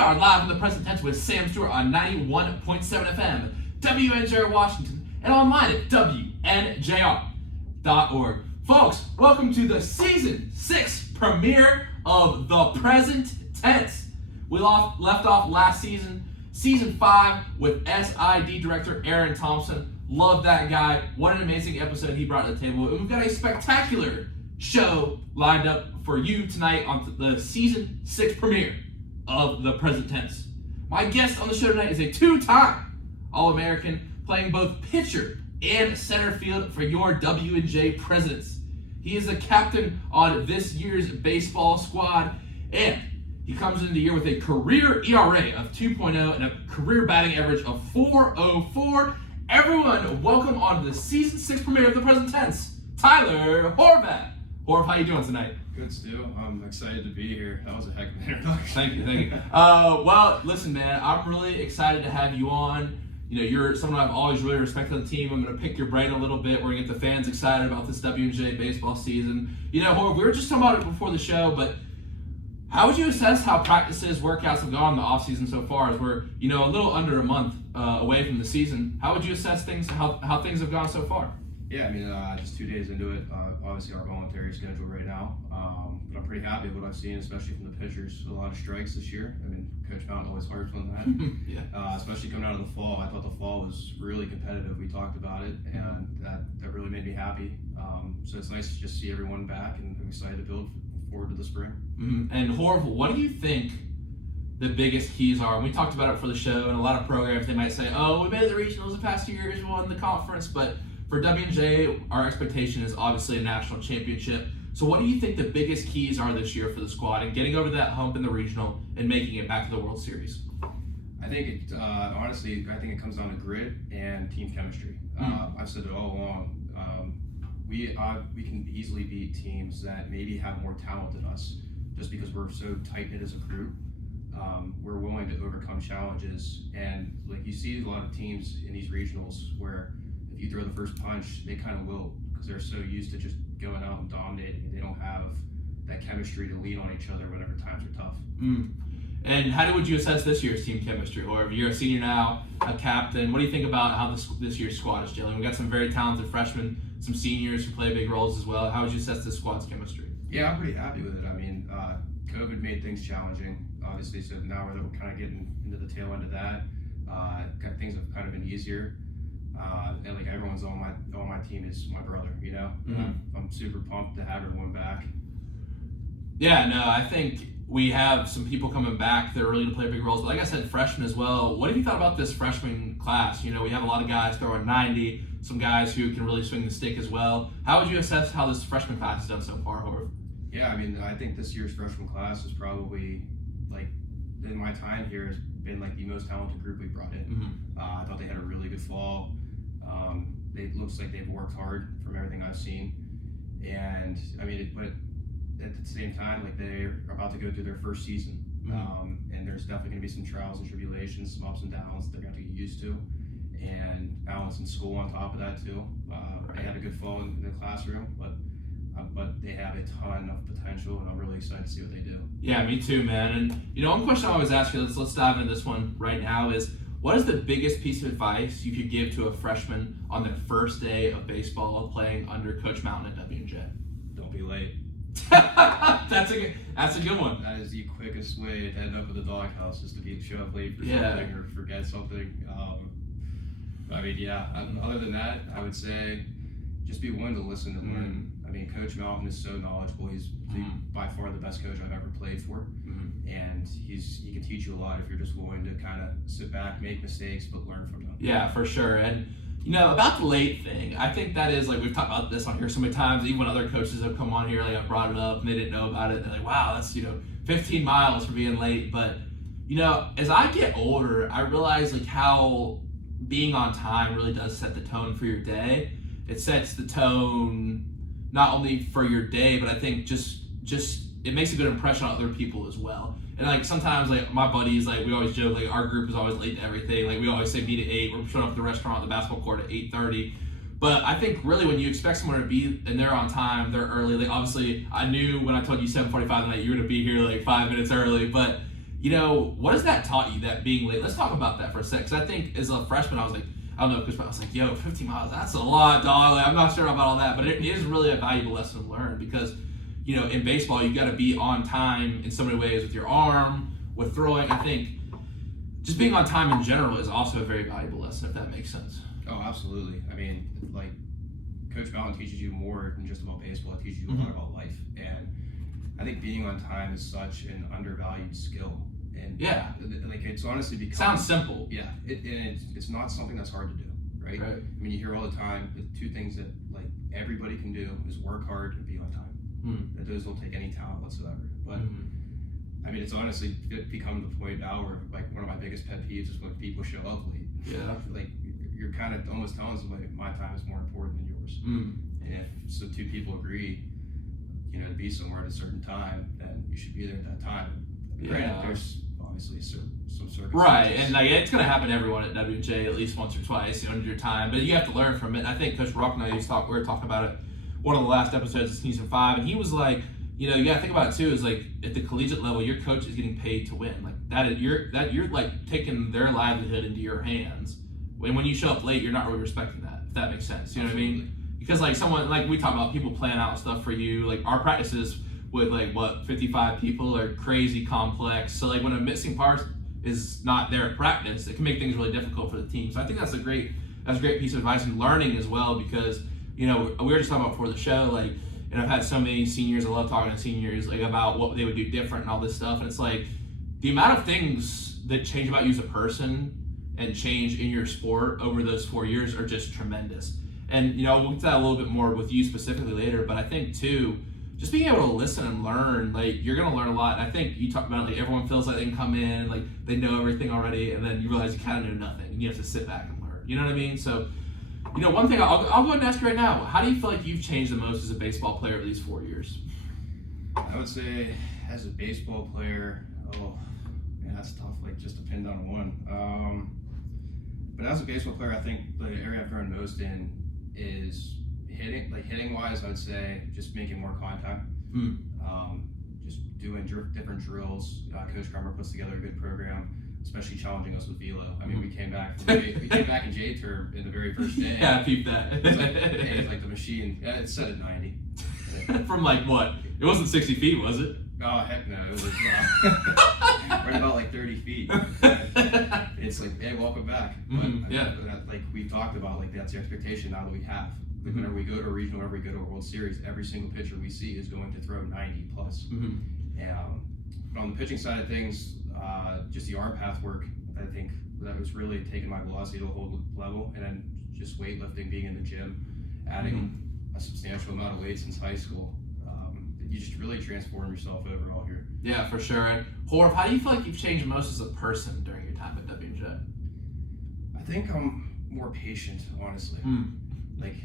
are live in the present tense with Sam Stewart on 91.7 FM, WNJR Washington, and online at WNJR.org. Folks, welcome to the Season 6 premiere of The Present Tense. We left off last season, Season 5, with SID Director Aaron Thompson. Love that guy. What an amazing episode he brought to the table. And we've got a spectacular show lined up for you tonight on the Season 6 premiere of The Present Tense. My guest on the show tonight is a two-time All-American, playing both pitcher and center field for your W&J Presidents. He is the captain on this year's baseball squad, and he comes into the year with a career ERA of 2.0 and a career batting average of 4.04. Everyone, welcome on the Season 6 premiere of The Present Tense, Tyler Horvat. Horv, how you doing tonight? Good, Stu. I'm excited to be here. That was a heck of an introduction. Thank you. Well, listen, man, I'm really excited to have you on. You know, you're someone I've always really respected on the team. I'm going to pick your brain a little bit. We're going to get the fans excited about this W&J baseball season. You know, Horv, we were just talking about it before the show, but how would you assess how practices, workouts have gone in the offseason so far, as we're, a little under a month away from the season? How would you assess things, how things have gone so far? Yeah, just 2 days into it. Obviously, our voluntary schedule right now. But I'm pretty happy with what I've seen, especially from the pitchers. A lot of strikes this year. Coach Mountain always harps on that. Yeah. Especially coming out of the fall. I thought the fall was really competitive. We talked about it, and that really made me happy. So it's nice to just see everyone back, and I'm excited to build forward to the spring. Mm-hmm. And Horv, what do you think the biggest keys are? And we talked about it for the show, and a lot of programs, they might say, oh, we made the regionals the past 2 years, we won the conference, but for W&J, our expectation is obviously a national championship. So what do you think the biggest keys are this year for the squad and getting over that hump in the regional and making it back to the World Series? I think it comes down to grit and team chemistry. I've said it all along. We can easily beat teams that maybe have more talent than us, just because we're so tight-knit as a group. We're willing to overcome challenges, and like you see a lot of teams in these regionals where if you throw the first punch, they kind of will, because they're so used to just going out and dominating. They don't have that chemistry to lean on each other whenever times are tough. And how would you assess this year's team chemistry? Or if you're a senior now, a captain, what do you think about how this year's squad is gelling? We got some very talented freshmen, some seniors who play big roles as well. How would you assess this squad's chemistry? Yeah, I'm pretty happy with it. COVID made things challenging, obviously, so now we're kind of getting into the tail end of that. Things have kind of been easier. And like everyone's on my team is my brother, I'm super pumped to have everyone back. Yeah, no, I think we have some people coming back that are really going to play big roles. But like I said, freshmen as well. What have you thought about this freshman class? We have a lot of guys throwing 90, some guys who can really swing the stick as well. How would you assess how this freshman class has done so far, Horv? Yeah, I think this year's freshman class is probably, like, in my time here, has been like the most talented group we brought in. I thought they had a really good fall. It looks like they've worked hard from everything I've seen, and but at the same time, like, they're about to go through their first season, and there's definitely going to be some trials and tribulations, some ups and downs they're going to get used to, and balancing school on top of that too. They had a good fall in the classroom, but they have a ton of potential, and I'm really excited to see what they do. Yeah, me too, man. And one question I always ask you, let's dive into this one right now, is what is the biggest piece of advice you could give to a freshman on their first day of baseball playing under Coach Mountain at W&J? Don't be late. That's a good one. That is the quickest way to end up at the doghouse, is to show up late for something or forget something. Other than that, I would say just be willing to listen and learn. Coach Mountain is so knowledgeable. He's by far the best coach I've ever played for, and he can teach you a lot if you're just willing to kind of sit back, make mistakes, but learn from them. Yeah, for sure. And about the late thing, I think that is, like, we've talked about this on here so many times. Even when other coaches have come on here, like, I brought it up and they didn't know about it. They're like, wow, that's 15 miles for being late. But as I get older, I realize like how being on time really does set the tone for your day. It sets the tone not only for your day, but I think just it makes a good impression on other people as well. And like sometimes, like my buddies, like we always joke, like our group is always late to everything. Like we always say meet at 8. We're showing up at the restaurant at the basketball court at 8:30. But I think really when you expect someone to be and they're on time, they're early. Like obviously, I knew when I told you 7:45 tonight you were going to be here like 5 minutes early. But what has that taught you, that being late? Let's talk about that for a sec, because I think as a freshman, I was like, I don't know, because I was like, 15 miles, that's a lot, dog. Like, I'm not sure about all that, but it is really a valuable lesson to learn because, in baseball, you got to be on time in so many ways with your arm, with throwing. I think just being on time in general is also a very valuable lesson, if that makes sense. Oh, absolutely. I mean, like, Coach Mountain teaches you more than just about baseball. It teaches you a lot about life. And I think being on time is such an undervalued skill. And like it's honestly become sounds simple. Yeah, it's not something that's hard to do, right? I mean, you hear all the time the two things that like everybody can do is work hard and be on time. That those don't take any talent whatsoever. But I mean, it's honestly become the point now where like one of my biggest pet peeves is when people show up late. Yeah, like you're kind of almost telling somebody my time is more important than yours. And if so, two people agree, to be somewhere at a certain time, then you should be there at that time. Granted, there's obviously some circumstances. Right, and like it's going to happen to everyone at WJ at least once or twice under your time, but you have to learn from it. And I think Coach Rock and I we were talking about it one of the last episodes of season 5, and he was like, you got to think about it too. Is like at the collegiate level, your coach is getting paid to win. Like you're like taking their livelihood into your hands. When you show up late, you're not really respecting that. If that makes sense, you know what I mean? Because like someone like we talk about people plan out stuff for you. Like our practices with 55 people are crazy complex. So like when a missing part is not there at practice, it can make things really difficult for the team. So I think that's a great piece of advice and learning as well, because we were just talking about before the show, like, and I've had so many seniors, I love talking to seniors like about what they would do different and all this stuff. And it's like the amount of things that change about you as a person and change in your sport over those 4 years are just tremendous. And we'll get to that a little bit more with you specifically later, but I think too, just being able to listen and learn, like you're gonna learn a lot. And I think you talked about it, like everyone feels like they can come in, like they know everything already, and then you realize you kind of know nothing, and you have to sit back and learn. You know what I mean? So, one thing I'll go ahead and ask you right now: how do you feel like you've changed the most as a baseball player over these 4 years? I would say, as a baseball player, that's tough. Like just to pin down one. But as a baseball player, I think the area I've grown most in is hitting wise. I'd say just making more contact. Just doing different drills. Coach Kramer puts together a good program, especially challenging us with velo. I mean, we came back in J term in the very first day. Yeah, I peeped that. It's like the machine. Yeah, it's set at 90. From like what? It wasn't 60 feet, was it? Oh heck no! It was right about like 30 feet. It's like, hey, welcome back. But like we talked about, like that's the expectation now that we have. Like whenever we go to a regional, whenever we go to a World Series, every single pitcher we see is going to throw 90 plus. But on the pitching side of things, just the arm path work, I think that was really taking my velocity to a whole level, and then just weightlifting, being in the gym, adding a substantial amount of weight since high school. You just really transform yourself overall here. Yeah, for sure. And Horv, how do you feel like you've changed most as a person during your time at WJ? I think I'm more patient, honestly. Like,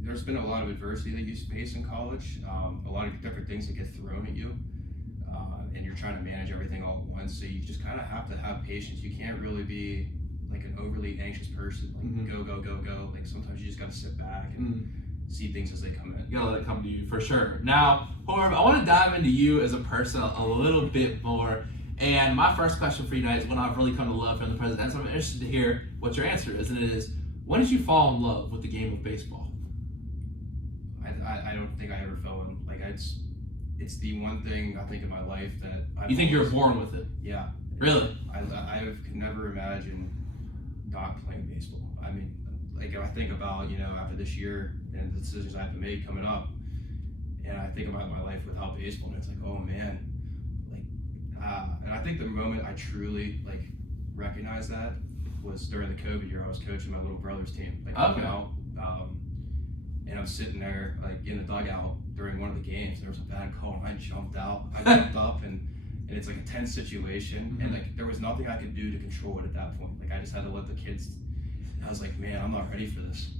there's been a lot of adversity that you face in college, a lot of different things that get thrown at you, and you're trying to manage everything all at once. So you just kind of have to have patience. You can't really be like an overly anxious person, like go, go, go, go. Like sometimes you just got to sit back and see things as they come in. You gotta let it come to you, for sure. Now, Horv, I want to dive into you as a person a little bit more. And my first question for you tonight is one I've really come to love from the Present Tense. I'm interested to hear what your answer is, and it is, when did you fall in love with the game of baseball? I don't think I ever fell in. Like it's the one thing I think in my life that you think you were born with it? Yeah. Really? I could never imagine not playing baseball. I mean, like if I think about after this year and the decisions I have to make coming up, and I think about my life without baseball, and it's like, oh man, and I think the moment I truly recognized that was during the COVID year. I was coaching my little brother's team, coming out, and I'm sitting there in the dugout during one of the games. There was a bad call, and I jumped out. I jumped up, and it's like a tense situation, and there was nothing I could do to control it at that point. I just had to let the kids. I was like, man, I'm not ready for this.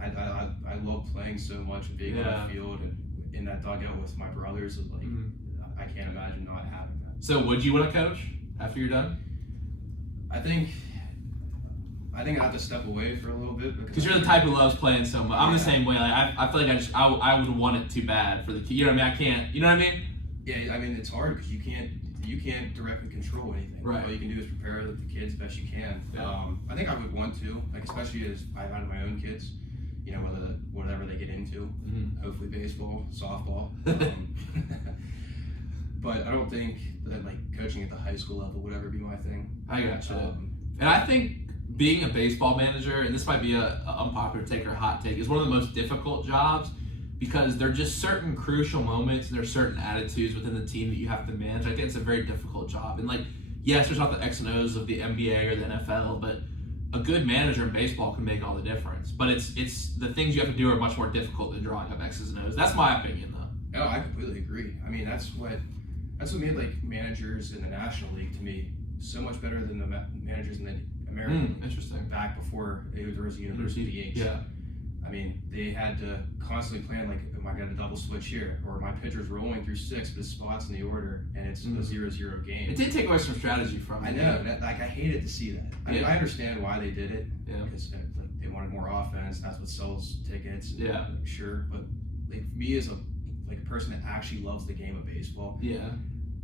I love playing so much and being on the field and in that dugout with my brothers. I can't imagine not having that. So would you want to coach after you're done? I think I have to step away for a little bit because you're the type who loves playing so much. I'm the same way. I feel like I would want it too bad for the kid. You know what I mean? I can't. You know what I mean? Yeah, I mean it's hard because you can't. you can't directly control anything. Right. All you can do is prepare the kids best you can. Yeah. I think I would want to, like, especially as I've had my own kids, you know, whatever they get into, hopefully baseball, softball. But I don't think that, like, coaching at the high school level would ever be my thing. I gotcha. And I think being a baseball manager, and this might be a unpopular take or a hot take, is one of the most difficult jobs because there are just certain crucial moments and there's certain attitudes within the team that you have to manage. I think it's a very difficult job. And, like, yes, there's not the X and O's of the NBA or the NFL, but a good manager in baseball can make all the difference. But it's the things you have to do are much more difficult than drawing up X's and O's. That's my opinion, though. No, I completely agree. I mean, that's what made, like, managers in the National League to me so much better than the managers in the American League. Interesting. Back before there was a university age. Yeah. I mean, they had to constantly plan, like, am I going to double switch here? Or my pitcher's rolling through 6, but his spot's in the order, and it's a 0-0 game. It did take away some strategy from it. I know. I hated to see that. I mean, I understand why they did it. Yeah. Because, like, they wanted more offense. That's what sells tickets. Yeah. Sure. But, like, me as a person that actually loves the game of baseball. Yeah.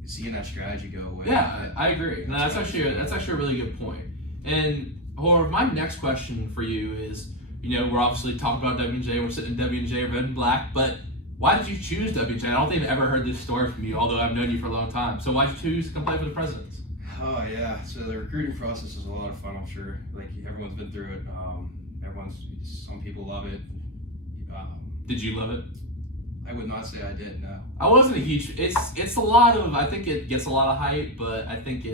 Seeing that strategy go away. Yeah, I agree. No, that's actually a really good point. And Horv, my next question for you is, you know, we're obviously talking about W&J. We're sitting in W&J red and black, but why did you choose W&J? I don't think I've ever heard this story from you, although I've known you for a long time. So why did you choose to come play for the Presidents? Oh yeah, so the recruiting process is a lot of fun. I'm sure, like, everyone's been through it. Some people love it. Did you love it? I would not say I did. No. I wasn't a huge. It's a lot of. I think it gets a lot of hype, but I think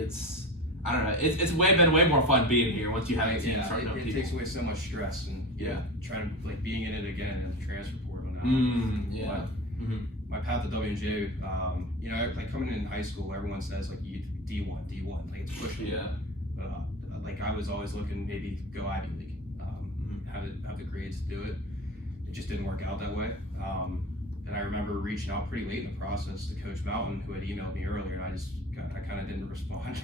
I don't know. It's been way more fun being here once you have a team starting to know people. It takes away so much stress and trying to, like, being in it again as a transfer portal now. My path to W&J, you know, like, coming in high school, everyone says, like, D1, like, it's pushing. Yeah. But like, I was always looking maybe go Ivy League, have the grades to do it. It just didn't work out that way. And I remember reaching out pretty late in the process to Coach Mountain, who had emailed me earlier, and I kind of didn't respond.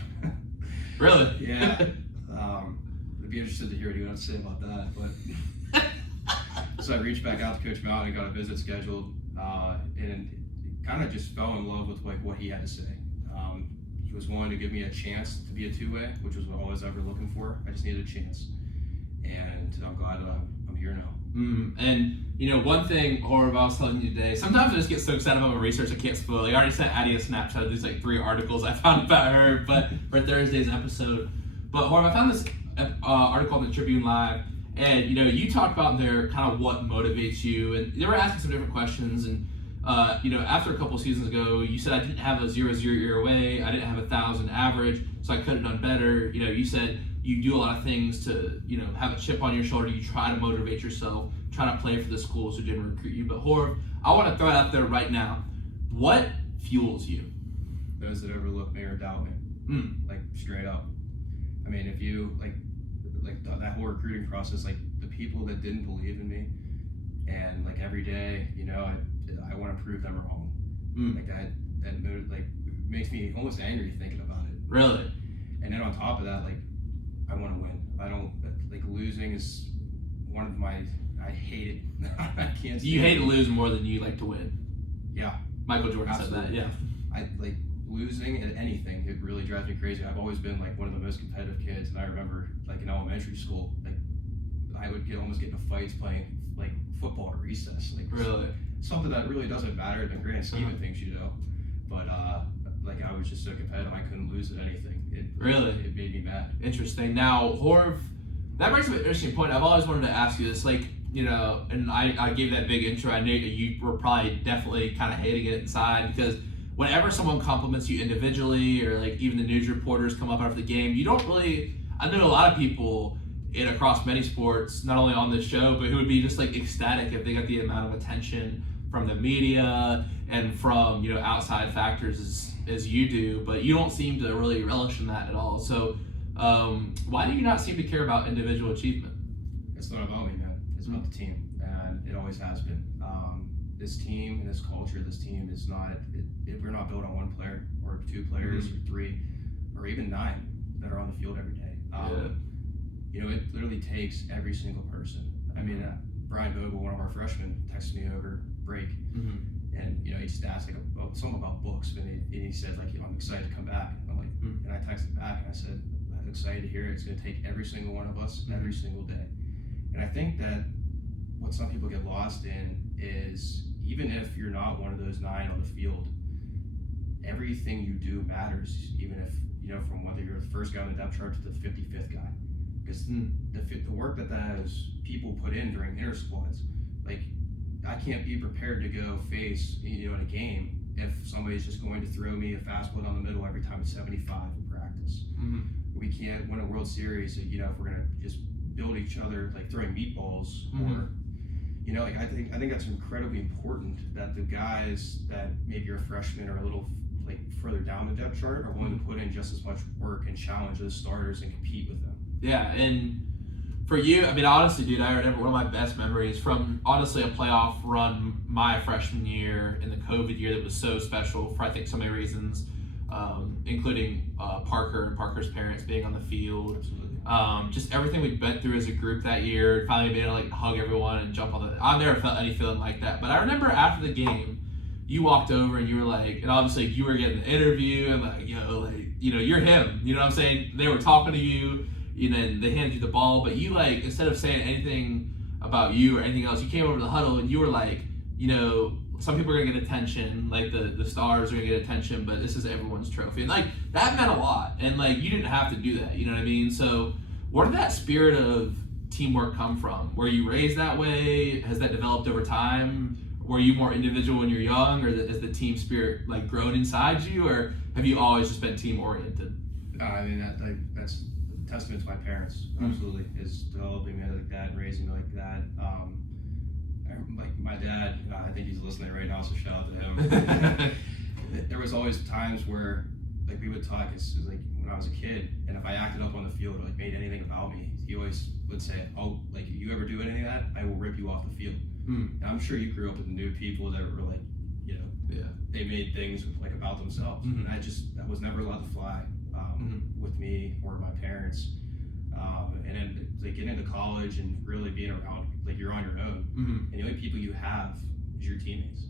Really? Yeah. I'd be interested to hear what you have to say about that. But so I reached back out to Coach Mountain and got a visit scheduled, and kind of just fell in love with, like, what he had to say. He was willing to give me a chance to be a two-way, which was what I was ever looking for. I just needed a chance, and I'm glad I'm here now. And, you know, one thing, Horv, I was telling you today, sometimes I just get so excited about my research I can't spoil it. I already sent Addie a Snapchat of these, like, 3 articles I found about her, but for Thursday's episode. But Horv, I found this article on the Tribune Live, and, you know, you talked about there kind of what motivates you, and they were asking some different questions, and you know, after a couple seasons ago, you said I didn't have a 0-0 ERA, I didn't have 1,000 average, so I could have done better. You know, you said you do a lot of things to, you know, have a chip on your shoulder. You try to motivate yourself, try to play for the schools who didn't recruit you. But Horv, I want to throw it out there right now. What fuels you? Those that overlook me or doubt me, like, straight up. I mean, if you like that whole recruiting process, like, the people that didn't believe in me, and, like, every day, you know, I want to prove them wrong. Like, that like, makes me almost angry thinking about it. Really? And then on top of that, like, I want to win. I don't, like, losing is one of my, I hate it. I can't. You hate to lose more than you like to win. Yeah. Michael Jordan Absolutely. said that. Yeah. I like losing at anything. It really drives me crazy. I've always been, like, one of the most competitive kids, and I remember, like, in elementary school, like, I would almost get into fights playing, like, football at recess. Like, really? Something that really doesn't matter in the grand scheme of things, you know. But like, I was just so competitive, I couldn't lose at anything. It made me mad. Interesting. Now, Horv, that brings up an interesting point. I've always wanted to ask you this, like, you know, and I gave that big intro. I knew you were probably definitely kind of hating it inside, because whenever someone compliments you individually, or, like, even the news reporters come up after the game, you don't really. I know a lot of people across many sports, not only on this show, but who would be just, like, ecstatic if they got the amount of attention from the media and from, you know, outside factors as you do, but you don't seem to really relish in that at all. So why do you not seem to care about individual achievement? It's not about me, man. It's about the team, and it always has been. This team and this culture, this team is not, we're not built on one player or 2 players or 3 or even 9 that are on the field every day. You know, it literally takes every single person. I mean, Brian Vogel, one of our freshmen, texted me over break, And he just asked like something about books, and he said like, I'm excited to come back. And I'm like, and I texted back and I said, I'm excited to hear it. It's going to take every single one of us every single day. And I think that what some people get lost in is, even if you're not one of those 9 on the field, everything you do matters, even if, from whether you're the first guy on the depth chart to the 55th guy. Because the work that those people put in during inter squads, like, I can't be prepared to go face, in a game if somebody's just going to throw me a fastball down the middle every time it's 75 in practice. We can't win a World Series, if we're going to just build each other, like throwing meatballs, or I think that's incredibly important, that the guys that maybe are freshmen or a little like further down the depth chart are willing to put in just as much work and challenge those starters and compete with them. Yeah, and for you, I mean, honestly, dude, I remember one of my best memories from, honestly, a playoff run my freshman year in the COVID year that was so special for, I think, so many reasons, including Parker and Parker's parents being on the field. Just everything we'd been through as a group that year, finally being able to like hug everyone and jump on the. I never felt any feeling like that. But I remember after the game, you walked over and you were like, and obviously you were getting an interview and like, you're him. You know what I'm saying? They were talking to you, and they handed you the ball, but you like, instead of saying anything about you or anything else, you came over to the huddle and you were like, some people are gonna get attention, like the stars are gonna get attention, but this is everyone's trophy. And like, that meant a lot. And like, you didn't have to do that, you know what I mean? So where did that spirit of teamwork come from? Were you raised that way? Has that developed over time? Were you more individual when you're young, or has the team spirit like grown inside you, or have you always just been team oriented? I mean, that's a testament to my parents. Absolutely, is developing me like that and raising me like that. Like my dad, I think he's listening right now, so shout out to him. There was always times where like we would talk. It's like when I was a kid, and if I acted up on the field or like made anything about me, he always would say, "Oh, like if you ever do anything like that, I will rip you off the field." And I'm sure you grew up with new people that were like, they made things like about themselves, and that was never allowed to fly with me or my parents. And then like getting into college and really being around, like you're on your own, and the only people you have is your teammates.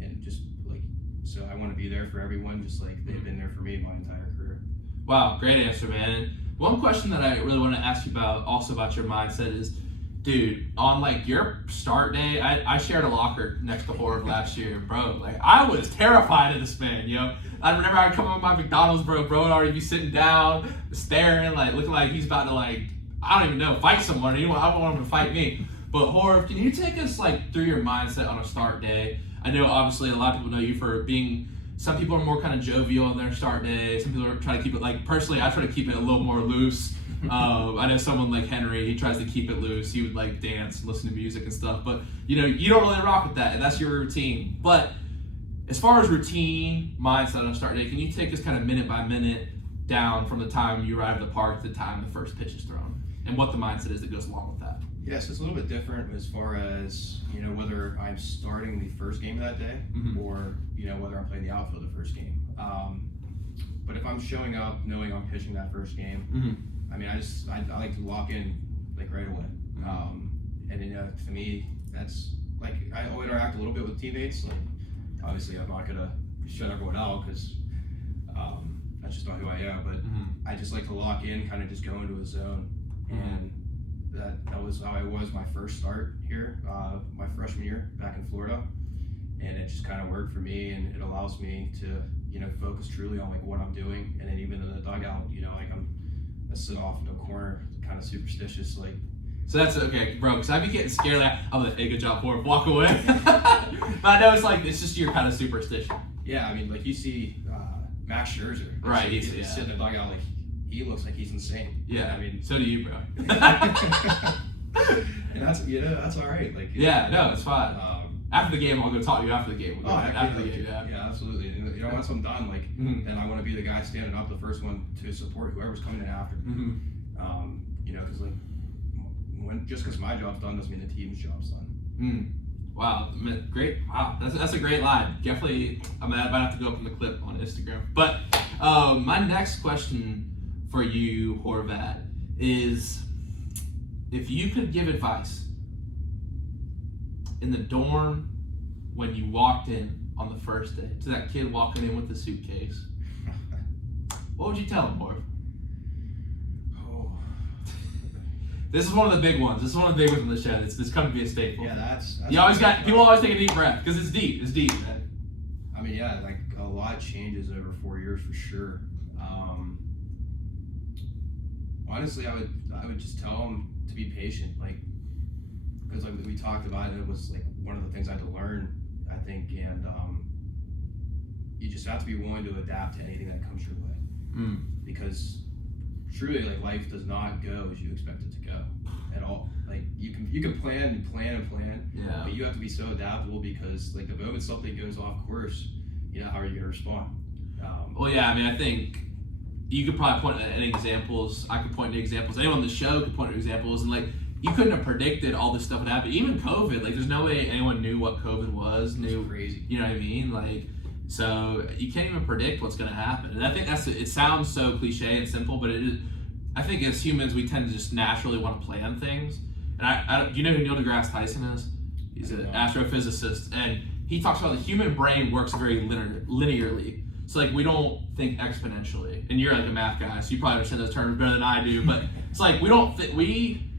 And just like, so I want to be there for everyone, just like they've been there for me my entire career. Wow, great answer, man. And one question that I really want to ask you about, also about your mindset, is, dude, on like your start day, I shared a locker next to Horvat last year, bro. Like, I was terrified of this man, I remember I'd come up with my McDonald's, bro would already be sitting down, staring, like looking like he's about to like, I don't even know, fight someone. I don't want him to fight me. But Horv, can you take us like through your mindset on a start day? I know obviously a lot of people know you for being, some people are more kind of jovial on their start day. Some people are trying to keep it, like personally, I try to keep it a little more loose. I know someone like Henry, he tries to keep it loose. He would like dance and listen to music and stuff. But you don't really rock with that, and that's your routine. But as far as routine, mindset on a start day, can you take us kind of minute by minute down from the time you arrive at the park to the time the first pitch is thrown, and what the mindset is that goes along with that? Yes, it's a little bit different as far as, whether I'm starting the first game of that day or, whether I'm playing the outfield the first game. But if I'm showing up knowing I'm pitching that first game, I mean, I like to lock in like right away. And to me, that's like, I'll interact a little bit with teammates. Like, obviously I'm not gonna shut everyone out because that's just not who I am, but I just like to lock in, kind of just go into a zone. And that was how I was my first start here, my freshman year back in Florida. And it just kind of worked for me, and it allows me to, focus truly on like what I'm doing. And then even in the dugout, like I sit off in a corner, kind of superstitious, like. So that's okay, bro, because I'd be getting scared. Like, I'm like, hey, good job, Horv, walk away. But I know it's just your kind of superstition. Yeah, I mean, like you see Max Scherzer. Right, he's sitting in the dugout, like he looks like he's insane. Yeah, I mean, so do you, bro. And that's all right. Like, no, it's fine. After the game, I'll go talk to you after the game. After the game, yeah, absolutely. And, once I'm done, like, then I want to be the guy standing up, the first one to support whoever's coming in after me. Because like, just because my job's done doesn't mean the team's job's done. Wow, great. Wow, that's a great line. Definitely, I might have to go up in the clip on Instagram. But my next question for you, Horvat, is if you could give advice in the dorm, when you walked in on the first day to that kid walking in with the suitcase, what would you tell him, Horv? Oh. This is one of the big ones. This is one of the big ones on the show. This come to be a staple. Yeah, that's people always take a deep breath because it's deep. It's deep, man. I mean, yeah, like a lot changes over 4 years for sure. Honestly, I would just tell them to be patient, like, because like we talked about it, it was like one of the things I had to learn, I think, and you just have to be willing to adapt to anything that comes your way, because truly, like, life does not go as you expect it to go at all. Like you can plan, yeah, but you have to be so adaptable because like the moment something goes off course, you know, how are you gonna respond? Well, yeah, I mean, I think you could probably point at examples. I could point to examples. Anyone on the show could point to examples, and like you couldn't have predicted all this stuff would happen. Even COVID, like there's no way anyone knew what COVID was. It's crazy. You know what I mean? Like, so you can't even predict what's going to happen. And I think it sounds so cliche and simple, but it is. I think as humans, we tend to just naturally want to plan things. And do you know who Neil deGrasse Tyson is? He's an astrophysicist, and he talks about the human brain works very linearly. So like we don't think exponentially, and you're like a math guy, so you probably understand those terms better than I do. But it's like we don't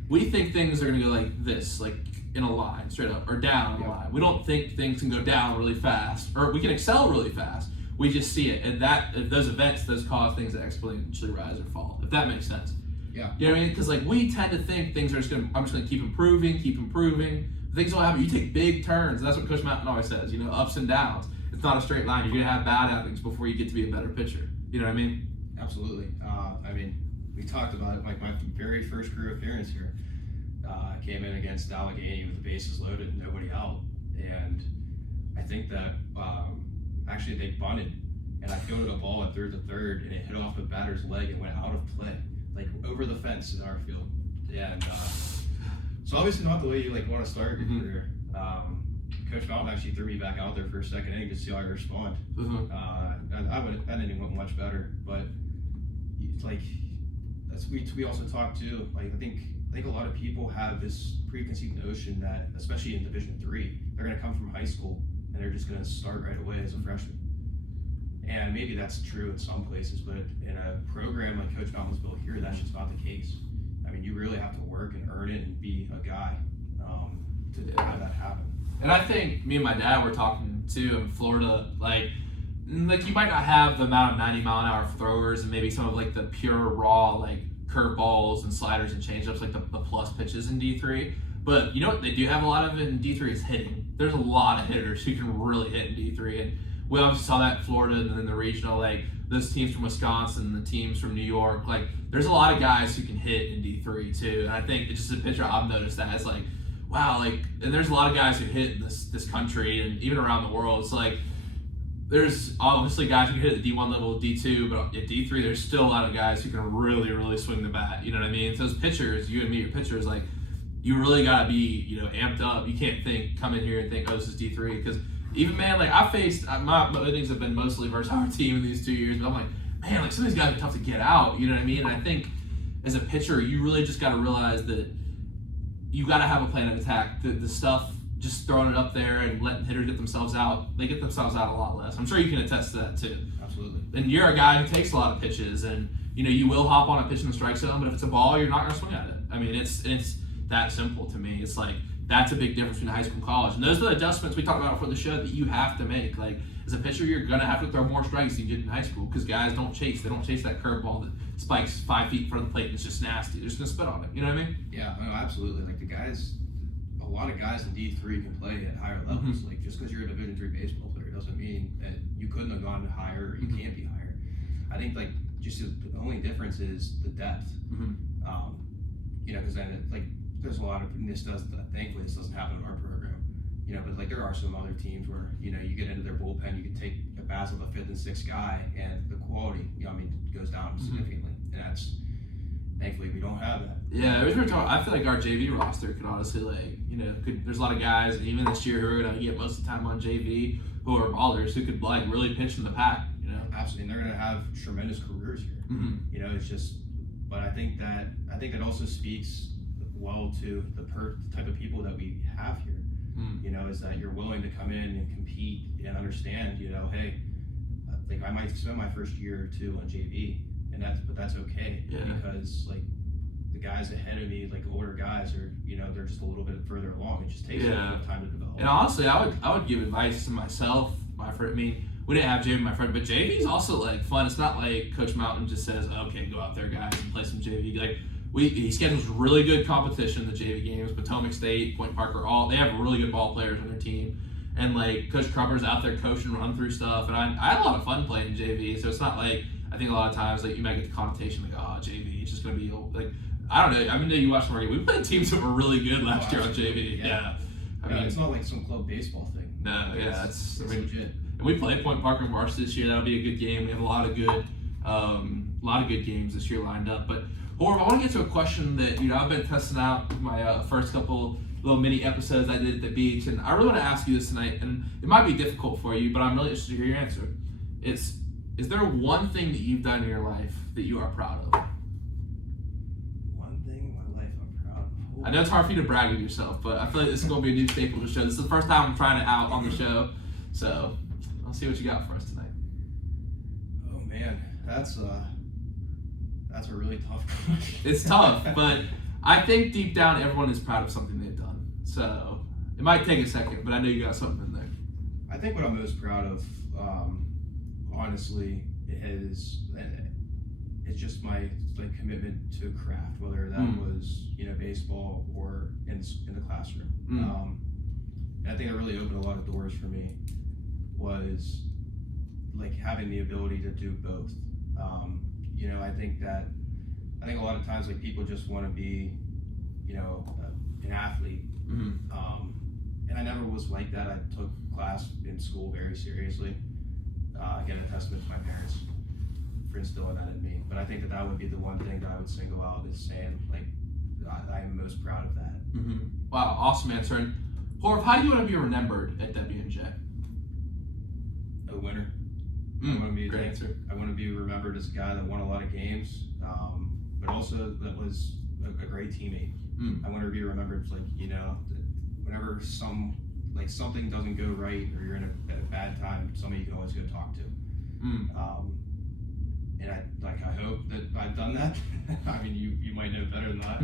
we think things are gonna go like this, like in a line, straight up, or down a line. We don't think things can go down really fast, or we can excel really fast. We just see it, and those events, those cause things that exponentially rise or fall. If that makes sense. Yeah. You know what I mean? Because like we tend to think things are I'm just gonna keep improving. Things don't happen. You take big turns. That's what Coach Mountain always says. You know, ups and downs. It's not a straight line. You're gonna have bad outings before you get to be a better pitcher. You know what I mean? Absolutely. I mean, we talked about it. Like my very first career appearance here, I came in against Allegheny with the bases loaded and nobody out, and I think that actually they bunted, and I fielded a ball at third to third, and it hit off the batter's leg and went out of play, like over the fence in our field. And so obviously not the way you like want to start your career. Coach Mountain actually threw me back out there for a second inning to see how I respond. I didn't want much better, but like we also talked too. Like I think a lot of people have this preconceived notion that, especially in Division III, they're going to come from high school and they're just going to start right away as a freshman. And maybe that's true in some places, but in a program like Coach Mountain's built here, that's just not the case. I mean, you really have to work and earn it and be a guy to have that happen. And I think me and my dad were talking too in Florida, like you might not have the amount of 90-mile-an-hour throwers and maybe some of like the pure raw like curveballs and sliders and changeups, like the plus pitches in D3. But you know what they do have a lot of in D3 is hitting. There's a lot of hitters who can really hit in D3, and we obviously saw that in Florida and then the regional, like those teams from Wisconsin, the teams from New York. Like there's a lot of guys who can hit in D3 too, and I think it's just a pitcher I've noticed that it's like, wow, like, and there's a lot of guys who hit in this country and even around the world. It's like there's obviously guys who can hit at the D1 level, D2, but at D3 there's still a lot of guys who can really, really swing the bat. You know what I mean? So as pitchers, you and me are pitchers, like you really gotta be, you know, amped up. You can't come in here and think, oh, this is D3, because even, man, like I faced, my innings have been mostly versus our team in these 2 years, but I'm like, man, like some of these guys are tough to get out. You know what I mean? And I think as a pitcher, you really just gotta realize that you got to have a plan of attack. The stuff, just throwing it up there and letting hitters get themselves out, they get themselves out a lot less. I'm sure you can attest to that too. Absolutely. And you're a guy who takes a lot of pitches, and you know you will hop on a pitch in the strike zone, but if it's a ball, you're not going to swing at it. I mean, it's that simple to me. It's like that's a big difference between high school and college. And those are the adjustments we talked about before the show that you have to make. Like as a pitcher, you're going to have to throw more strikes than you did in high school because guys don't chase. They don't chase that curveball that spikes 5 feet in front of the plate and it's just nasty. They're just going to spit on it. You know what I mean? Yeah, no, absolutely. Like a lot of guys in D3 can play at higher levels. Like just because you're a Division III baseball player doesn't mean that you couldn't have gone higher or you can't be higher. I think like just the only difference is the depth. You know, because then like there's a lot of thankfully this doesn't happen in our program. You know, but like there are some other teams where you know you get into their bullpen, you can take a bats of a fifth and sixth guy, and the quality, you know, I mean, goes down significantly, and that's. Thankfully, we don't have that. Yeah, I feel like our JV roster could honestly, like, you know, there's a lot of guys, even this year, who are going to get most of the time on JV, who are ballers, who could, like, really pitch in the pack, you know? Absolutely, and they're going to have tremendous careers here. You know, it's just, but I think that also speaks well to the type of people that we have here. You know, is that you're willing to come in and compete and understand. You know, hey, like I might spend my first year or two on JV, but that's okay because like the guys ahead of me, like older guys, are they're just a little bit further along. It just takes a little bit of time to develop. And honestly, I would give advice to myself, my friend. I mean, we didn't have JV, my friend, but JV is also like fun. It's not like Coach Mountain just says, "Okay, go out there, guys, and play some JV." Like he schedules really good competition in the JV games. Potomac State, Point Parker, they have really good ball players on their team. And like Coach Crupper's out there coaching, run through stuff, and I had a lot of fun playing JV. So it's not like I think a lot of times like you might get the connotation like, oh, JV, it's just gonna be like I don't know. I mean, you watch more. We played teams that were really good last year on JV. Yeah. I mean, it's not like some club baseball thing. No, it's legit. And we played Point Parker and varsity this year. That'll be a good game. We have a lot of good games this year lined up. But Horv, I want to get to a question that I've been testing out my first couple little mini episodes I did at the beach, and I really want to ask you this tonight. And it might be difficult for you, but I'm really interested to hear your answer. Is there one thing that you've done in your life that you are proud of? I know it's hard for you to brag of yourself, but I feel like this is going to be a new staple to the show. This is the first time I'm trying it out on the show, so I'll see what you got for us tonight. Oh man, that's a really tough question. It's tough, but I think deep down everyone is proud of something they've done. So it might take a second, but I know you got something in there. I think what I'm most proud of, honestly, is it's just my commitment to craft, whether that was baseball or in the classroom. And I think it really opened a lot of doors for me. Was like having the ability to do both. I think a lot of times like people just want to be an athlete, and I never was like that. I took class in school very seriously. Again, a testament to my parents for instilling that in me. But I think that would be the one thing that I would single out is saying, like, I'm most proud of that. Wow, awesome answer. And Horv, how do you want to be remembered at WNJ? A winner. Great answer. I want to be remembered as a guy that won a lot of games, but also that was a great teammate. I want to be remembered whenever something doesn't go right or you're in a bad time, somebody you can always go talk to. And I hope that I've done that. I mean, you might know better than that.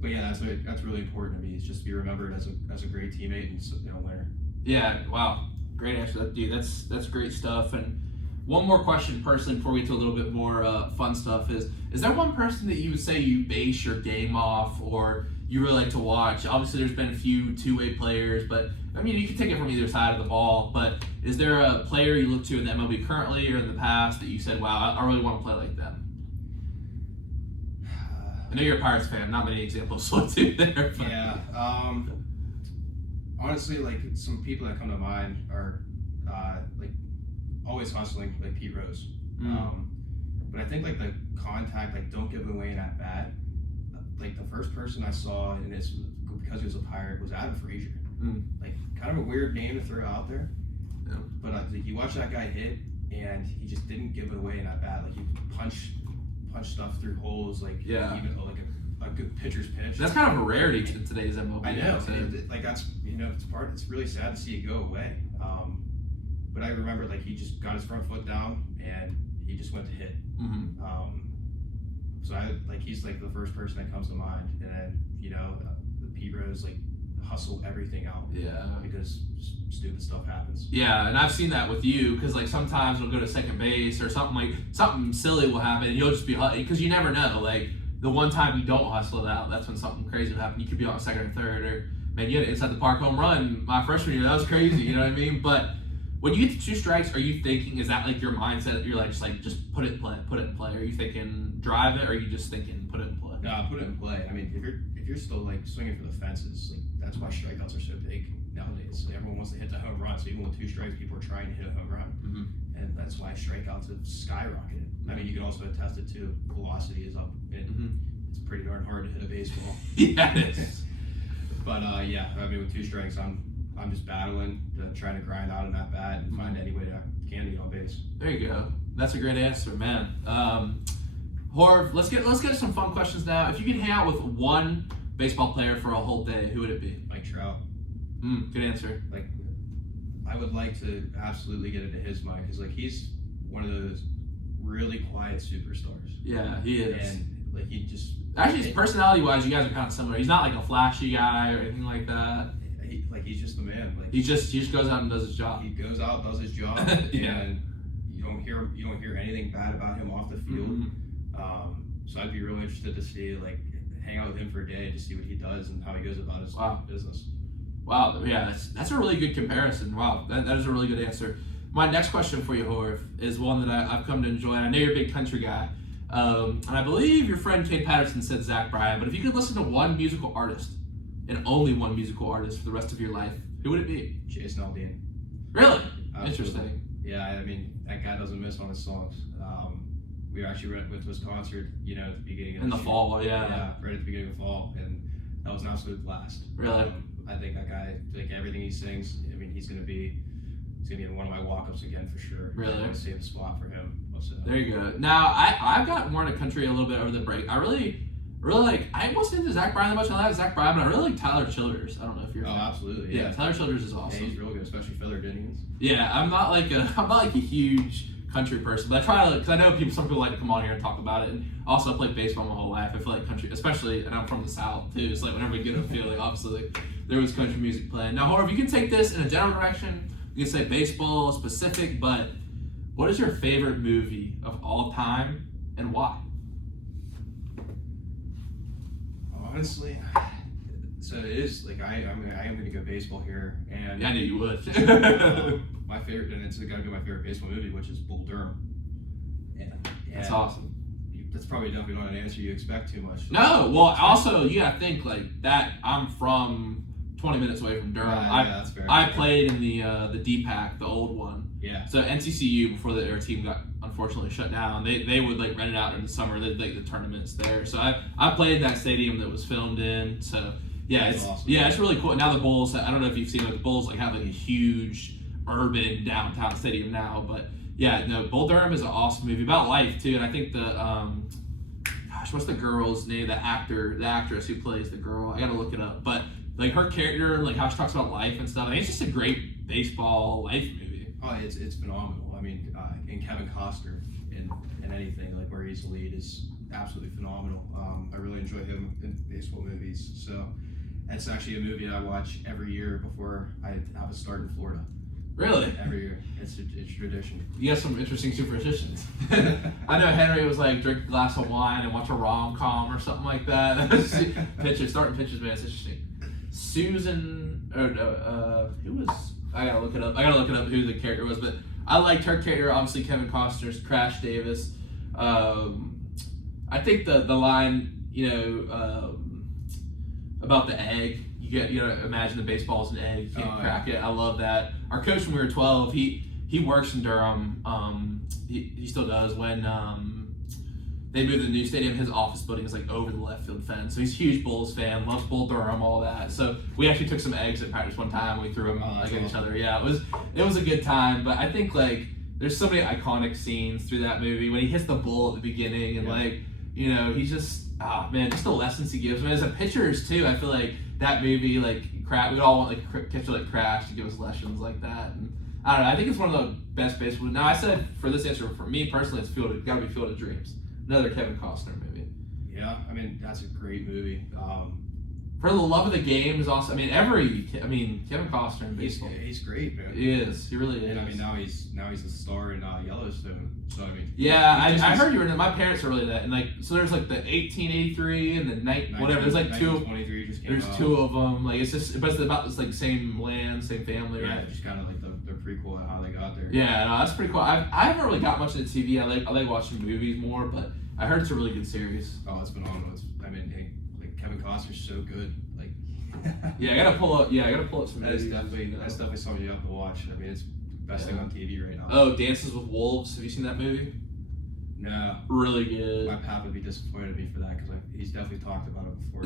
But yeah, that's really important to me. Is just to be remembered as a great teammate and a winner. Yeah. Wow. Great answer, dude. That's great stuff. And one more question, personally, before we get to a little bit more fun stuff, is there one person that you would say you base your game off, or you really like to watch? Obviously, there's been a few two-way players, but I mean, you can take it from either side of the ball. But is there a player you look to in the MLB currently or in the past that you said, "Wow, I really want to play like them"? I know you're a Pirates fan. Not many examples to look to there. But. Yeah. Honestly, like some people that come to mind are like always hustling, like Pete Rose. But I think like the contact, like don't give away that bat. Like the first person I saw, and it's because he was a Pirate, was Adam Frazier. Like kind of a weird name to throw out there. Yeah. But like you watch that guy hit, and he just didn't give it away in that bat. Like he punch stuff through holes, like even like a good pitcher's pitch. That's kind of a rarity in today's MLB. I know. Like that's it's really sad to see it go away. But I remember like he just got his front foot down and he just went to hit. So he's like the first person that comes to mind, and then the Pete Rose like hustle everything out. Yeah. Because stupid stuff happens. Yeah, and I've seen that with you because like sometimes we'll go to second base or something silly will happen and you'll just be because you never know. Like the one time you don't hustle it out, that's when something crazy will happen. You could be on second or third, or man, you had an inside the park home run my freshman year. That was crazy. You know what I mean? But when you get to 2 strikes, are you thinking, is that like your mindset? You're like just put it in play, put it in play. Are you thinking drive it, or are you just thinking put it in play? No, put it in play. I mean, if you're still like swinging for the fences, like that's why strikeouts are so big nowadays. Like, everyone wants to hit the home run, so even with 2 strikes, people are trying to hit a home run, and that's why strikeouts have skyrocketed. I mean, you can also attest it too. Velocity is up. It's pretty darn hard to hit a baseball. Yeah, it is. But yeah, I mean, with 2 strikes, I'm just battling, trying to grind out in that bat and find any way I can to get on base. There you go. That's a great answer, man. Horv, let's get some fun questions now. If you could hang out with one baseball player for a whole day, who would it be? Mike Mike Trout. Good answer. Like, I would like to absolutely get into his mind because like he's one of those really quiet superstars. Yeah, he is. And like he just actually, personality-wise, you guys are kind of similar. He's not like a flashy guy or anything like that. He's just the man. Like he just goes out and does his job. He goes out, does his job, Yeah. and you don't hear anything bad about him off the field. So I'd be really interested to see like hang out with him for a day to see what he does and how he goes about his business. Wow, yeah, that's a really good comparison. Wow, that is a really good answer. My next question for you, Horv, is one that I've come to enjoy. I know you're a big country guy, and I believe your friend Kate Patterson said Zach Bryan. But if you could listen to one musical artist and only one musical artist for the rest of your life, who would it be? Jason Aldean. Really? Absolutely. Interesting. Yeah, I mean that guy doesn't miss on his songs. We actually went to his concert, at the beginning of in the fall. Yeah, right at the beginning of fall, and that was an absolute blast. Really? I think that guy, like everything he sings, I mean, he's gonna be in one of my walk-ups again for sure. Really? I'm gonna save a spot for him. There you go. Now I've got more into country a little bit over the break. I really like. I wasn't into Zach Bryan that much. I like Zach Bryan, but I really like Tyler Childers. I don't know if you're. Oh, absolutely. Yeah, Tyler Childers is awesome. Yeah, he's real good, especially Filler Dinnings. Yeah, I'm not like a huge country person, but I try to, because I know some people like to come on here and talk about it. And also, I played baseball my whole life. I feel like country, especially, and I'm from the South too. It's like whenever we get a field, like obviously there was country music playing. Now, Horv, you can take this in a general direction. You can say baseball specific, but what is your favorite movie of all time and why? Honestly, so it is like I am going to go baseball here, and Yeah, I knew you would. my favorite, and it's got to be my favorite baseball movie, which is Bull Durham. That's awesome. That's probably definitely not an answer you expect too much. No, well, also you gotta think like that. I'm from 20 minutes away from Durham. That's fair. I played in the D-PAC, the old one. Yeah. So NCCU, before their team got unfortunately shut down, they would like rent it out in the summer. They'd like the tournaments there. So I played in that stadium that was filmed in. So yeah, That's awesome. it's really cool. Now the Bulls, I don't know if you've seen it, the Bulls like have like a huge urban downtown stadium now. But yeah, no, Bull Durham is an awesome movie about life too. And I think what's the girl's name? The actress who plays the girl. I gotta look it up. But like her character, like how she talks about life and stuff. I think it's just a great baseball life movie. Oh, it's phenomenal. I mean, and Kevin Costner in anything like where he's the lead is absolutely phenomenal. I really enjoy him in baseball movies. So it's actually a movie I watch every year before I have a start in Florida. Really? Every year. It's tradition. You got some interesting superstitions. I know Henry was like drink a glass of wine and watch a rom-com or something like that. Starting pitches, man, it's interesting. Susan, who was? I gotta look it up. Who the character was, but I liked her character. Obviously, Kevin Costner's Crash Davis. I think the line, about the egg. You imagine the baseball's an egg. You can't crack it. I love that. Our coach when we were 12, he works in Durham. He still does. When they moved to the new stadium, his office building is like over the left field fence. So he's a huge Bulls fan, loves Bull Durham, all that. So we actually took some eggs at practice one time. We threw them at each other. Yeah, it was a good time. But I think like there's so many iconic scenes through that movie when he hits the bull at the beginning and he's just just the lessons he gives. As a pitchers too, I feel like that movie we all want like a pitcher like Crash to give us lessons like that. And I don't know. I think it's one of the best baseball. Now I said for this answer for me personally, it's got to be Field of Dreams. Another Kevin Costner movie. Yeah, I mean that's a great movie. For the love of the game is also. Kevin Costner in baseball. He's great, man. He is. He really is. And I mean now he's a star in Yellowstone. So I mean. Yeah, I heard you were. My parents are really that, and so there's like the 1883 and the whatever. There's like two. There's two of them. Like it's just, but it's about this like same land, same family, right? Yeah, just kind of like the prequel and how they got there. Yeah, no, that's pretty cool. I haven't really got much into TV. I like watching movies more, but I heard it's a really good series. Oh, it's phenomenal. Kevin Costner's so good. Like. Yeah, I gotta pull up some That's movies. definitely something you have to watch. I mean, it's the best thing on TV right now. Oh, Dances with Wolves. Have you seen that movie? No. Really good. My pap would be disappointed in me for that because he's definitely talked about it before.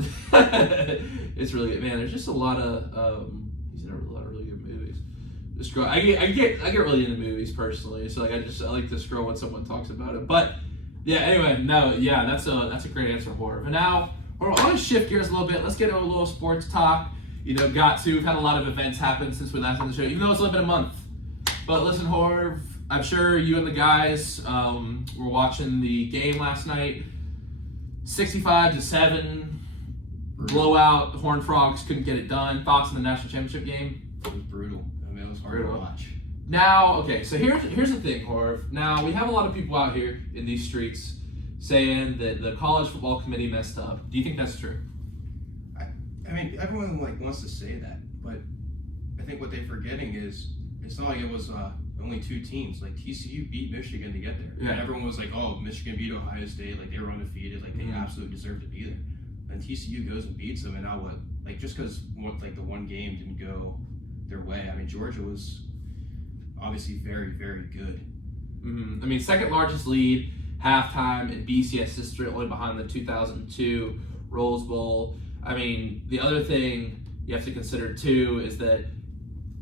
It's really good, man. There's just a lot of he's in a lot of really good movies. I get really into movies personally, so I like to scroll when someone talks about it. But yeah, anyway, that's a great answer, Horv. And now I want to shift gears a little bit. Let's get into a little sports talk. got to. We've had a lot of events happen since we last did the show, even though it's only been a month. But listen, Horv, I'm sure you and the guys were watching the game last night. 65-7, blowout. Horned Frogs couldn't get it done. Thoughts on the national championship game? It was brutal. I mean, it was hard to watch. Now, okay, so here's the thing, Horv. Now, we have a lot of people out here in these streets saying that the college football committee messed up. Do you think that's true? I mean, everyone wants to say that, but I think what they're forgetting is it's not like it was only 2 teams. Like TCU beat Michigan to get there. Yeah. And everyone was like, "Oh, Michigan beat Ohio State. Like they were undefeated. Like they absolutely deserved to be there." And TCU goes and beats them, and now what? Like just because the one game didn't go their way. I mean, Georgia was obviously very, very good. Mm-hmm. I mean, second largest lead halftime in BCS history, only behind the 2002 Rose Bowl. I mean, the other thing you have to consider too is that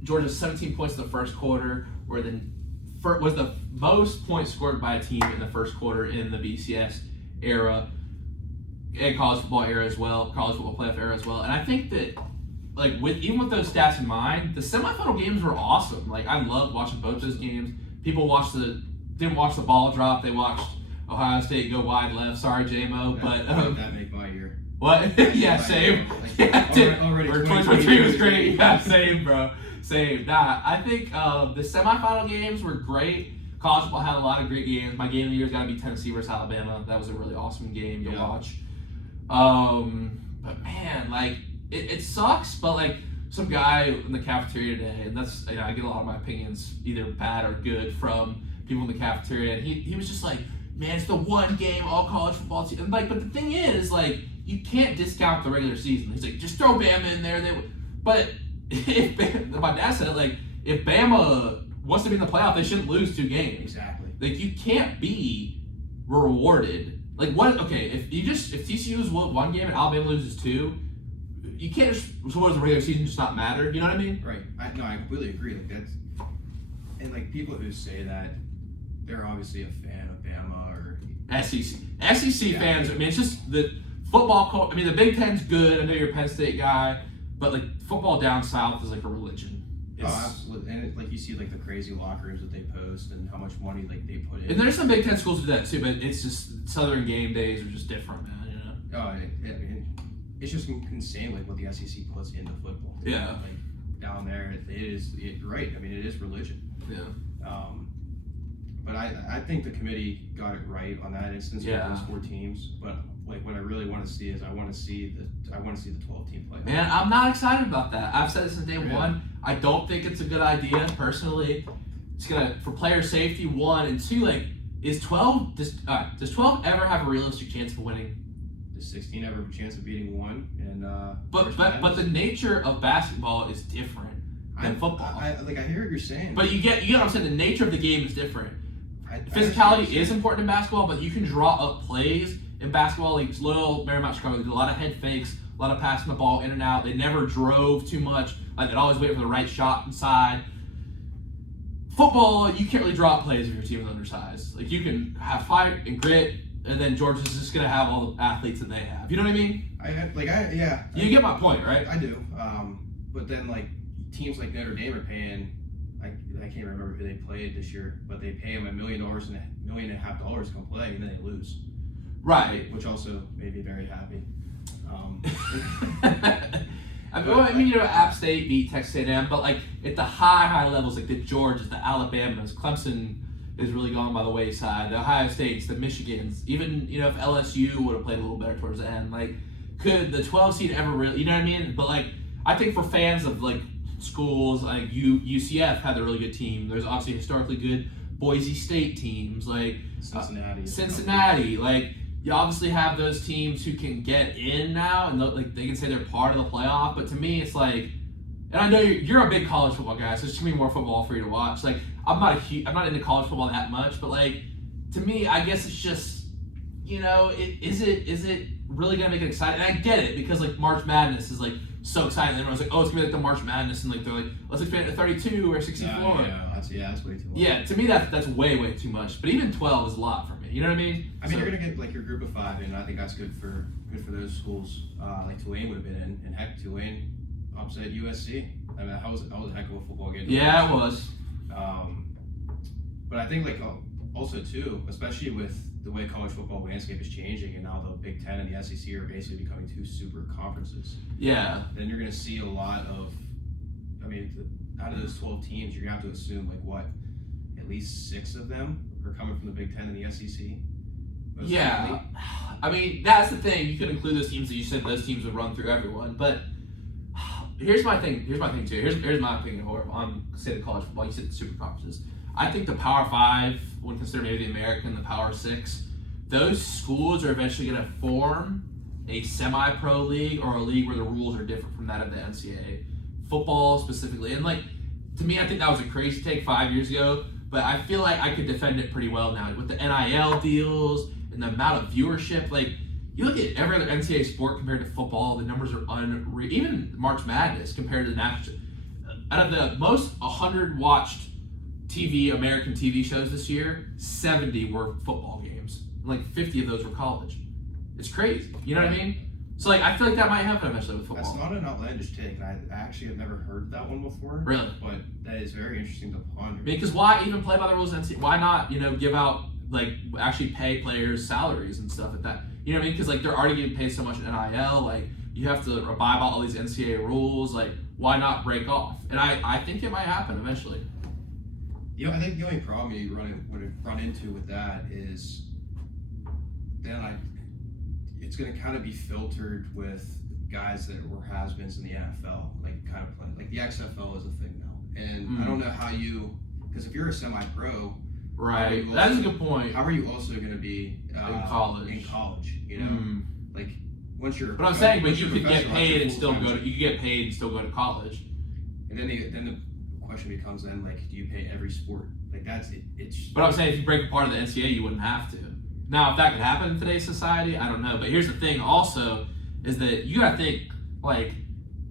Georgia's 17 points in the first quarter was the most points scored by a team in the first quarter in the BCS era and college football era as well, college football playoff era as well. And I think that, like, even with those stats in mind, the semifinal games were awesome. Like, I loved watching both those games. People didn't watch the ball drop. They watched Ohio State go wide left. Sorry, JMO, but that make my year. What? Yeah, same. Already 2023 was great. Yeah, same, bro. Same. Nah, I think the semifinal games were great. College football had a lot of great games. My game of the year has got to be Tennessee versus Alabama. That was a really awesome game to watch. But man, like, it sucks, but like some guy in the cafeteria today, and that's, I get a lot of my opinions either bad or good from people in the cafeteria, and he was just like, man, it's the one game all college football team. And like, but the thing is, like, you can't discount the regular season. He's like, just throw Bama in there. But if my dad said it, like, if Bama wants to be in the playoff, they shouldn't lose 2 games. Exactly. Like, you can't be rewarded. Like, what? Okay, if TCU loses 1 game and Alabama loses 2, you can't just, so what does the regular season just not matter? You know what I mean? Right. I completely agree. Like that's, and like people who say that, they're obviously a fan of Bama or SEC fans. I mean, it's just the football. I mean, the Big Ten's good. I know you're a Penn State guy, but like football down south is like a religion. Absolutely. And like you see like the crazy locker rooms that they post and how much money like they put in. And there's some Big Ten schools who do that too, but it's just Southern game days are just different, man. You know. Oh, I mean, it's just insane like what the SEC puts into football. Yeah. Like down there, you're right. I mean, it is religion. Yeah. But I think the committee got it right on that instance with those 4 teams. But like what I really want to see is I want to see the 12-team play. Man, I'm not excited about that. I've said this since day one. I don't think it's a good idea personally. It's gonna, for player safety, 1, and 2. Like, does 12 ever have a realistic chance of winning? Does 16 ever have a chance of beating 1? And but the nature of basketball is different than football. I hear what you're saying. But you get what I'm saying. The nature of the game is different. Physicality is important in basketball, but you can draw up plays in basketball. Like Little Marymount Chicago, they did a lot of head fakes, a lot of passing the ball in and out. They never drove too much. Like they'd always wait for the right shot inside. Football, you can't really draw up plays if your team is undersized. Like you can have fight and grit, and then Georgia's just gonna have all the athletes that they have. You know what I mean? You get my point, right? I do. But then like teams like Notre Dame are paying. I can't remember who they played this year, but they pay them $1 million and $1.5 million to come play, and then they lose. Right. Which also made me very happy. I mean, App State beat Texas A&M, but like at the high levels, like the Georgias, the Alabamas, Clemson is really gone by the wayside. The Ohio States, the Michigans, even if LSU would have played a little better towards the end, like could the 12 seed ever really? You know what I mean? But like I think for fans of like schools like UCF had a really good team. There's obviously historically good Boise State teams like Cincinnati. Like you obviously have those teams who can get in now and like they can say they're part of the playoff. But to me, it's like, and I know you're a big college football guy, so it's gonna be more football for you to watch. Like I'm not into college football that much, but like to me, I guess it's just is it really gonna make it exciting? And I get it because like March Madness is like so exciting. Everyone's like, oh, it's gonna be like the March Madness, and like they're like, let's expand it to 32 or 64. That's way too much. Yeah, to me that's way too much. But even 12 is a lot for me. You know what I mean? I mean, you're gonna get like your group of 5, and I think that's good for those schools. Like Tulane would have been in, and heck, Tulane upset USC. I mean, that was a heck of a football game. Yeah, it was. But I think like also too, especially with the way college football landscape is changing, and now the Big Ten and the SEC are basically becoming two super conferences. Yeah. Then you're going to see a lot of, I mean, out of those 12 teams, you're going to have to assume like what, at least 6 of them are coming from the Big Ten and the SEC. Yeah. I mean, that's the thing. You could include those teams that you said those teams would run through everyone, but here's my thing too. Here's my opinion on say the college football. You said the super conferences. I think the Power 5, when considered maybe the American, the Power 6, those schools are eventually going to form a semi-pro league or a league where the rules are different from that of the NCAA. Football specifically. And, like, to me, I think that was a crazy take 5 years ago, but I feel like I could defend it pretty well now. With the NIL deals and the amount of viewership, like, you look at every other NCAA sport compared to football, the numbers are unreal. Even March Madness compared to the national. Out of the most 100 watched American TV shows this year, 70 were football games. Like 50 of those were college. It's crazy. You know what I mean? So like I feel like that might happen eventually with football. That's not an outlandish take. I actually have never heard that one before. Really? But that is very interesting to ponder. I mean, because why even play by the rules of NCAA? Why not, give out, like, actually pay players salaries and stuff like that? You know what I mean? Because, like, they're already getting paid so much in NIL. Like, you have to abide by all these NCAA rules. Like, why not break off? And I think it might happen eventually. I think the only problem you run into with that is then it's going to kind of be filtered with guys that were has-beens in the NFL, like kind of playing. Like the XFL is a thing now, and I don't know how because if you're a semi-pro, right? That is a good point. How are you also going to be in college? Like once you're. But I'm saying, but you could get paid and still go to. You could get paid and still go to college. And then the question becomes then like, do you pay every sport? Like that's it. But I'm saying if you break apart of the NCAA, you wouldn't have to. Now, if that could happen in today's society, I don't know. But here's the thing also is that you got to think, like,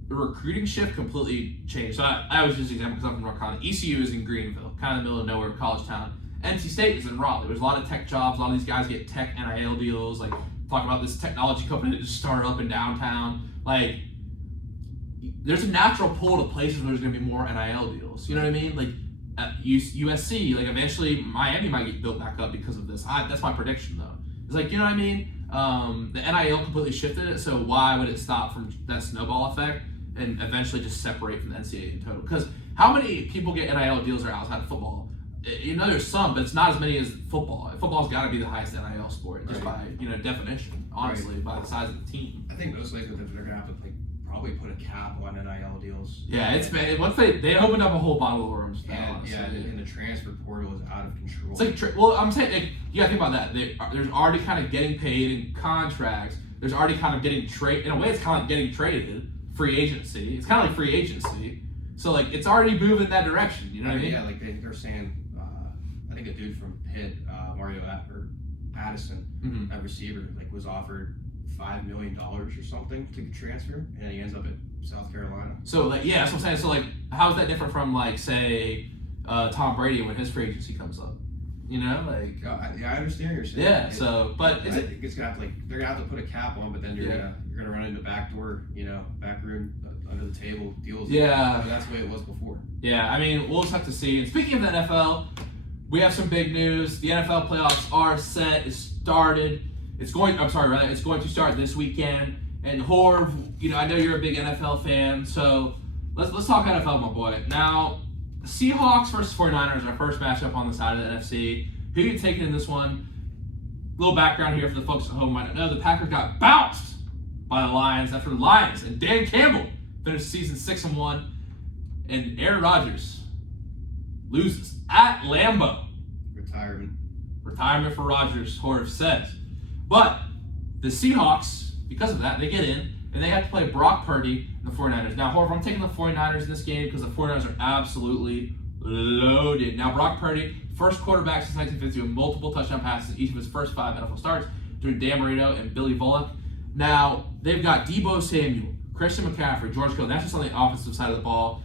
the recruiting shift completely changed. So I was just an example because I'm from North Carolina. ECU is in Greenville, kind of in the middle of nowhere, college town. NC State is in Raleigh. There's a lot of tech jobs. A lot of these guys get tech NIL deals. Like, talk about this technology company that just started up in downtown. Like, there's a natural pull to places where there's going to be more NIL deals. You know what I mean? Like, at USC, like, eventually Miami might get built back up because of this. That's my prediction, though. It's like, you know what I mean? The NIL completely shifted it, so why would it stop from that snowball effect and eventually just separate from the NCAA in total? Because how many people get NIL deals that are outside of football? There's some, but it's not as many as football. Football's got to be the highest NIL sport, just by definition, honestly, by the size of the team. I think most likely that they're gonna have to probably put a cap on NIL deals. Yeah, once they opened up a whole bottle of worms. And the transfer portal is out of control. It's like I'm saying, you gotta think about that. There's already kind of getting paid in contracts. There's already kind of getting traded. In a way, it's kind of like getting traded. Free agency. It's kind of like free agency. So like it's already moving in that direction. You know what I mean? Yeah, like they're saying. I think a dude from Pitt, Mario Addison, that receiver, like was offered $5 million or something to transfer, and he ends up at South Carolina. So like, yeah, that's what I'm saying. So like, how is that different from like, say, Tom Brady when his free agency comes up? Like. I understand what you're saying. Yeah. But I think it's gonna have to they're gonna have to put a cap on, but then you're gonna run into backdoor, back room under the table deals. Yeah. That's the way it was before. Yeah. I mean, we'll just have to see. And speaking of the NFL, we have some big news. The NFL playoffs are set. It's started. It's going to start this weekend. And Horv, I know you're a big NFL fan, so let's talk NFL, my boy. Now, the Seahawks versus 49ers, our first matchup on the side of the NFC. Who are you taking in this one? Little background here for the folks at home who might not know. The Packers got bounced by the Lions after the Lions and Dan Campbell finished the season 6-1. And Aaron Rodgers loses at Lambeau. Retirement for Rodgers, Horv says. But the Seahawks, because of that, they get in, and they have to play Brock Purdy and the 49ers. Now, Horv, I'm taking the 49ers in this game because the 49ers are absolutely loaded. Now, Brock Purdy, first quarterback since 1950 with multiple touchdown passes in each of his first 5 NFL starts, between Dan Marino and Billy Volek. Now, they've got Deebo Samuel, Christian McCaffrey, George Kittle. That's just on the offensive side of the ball.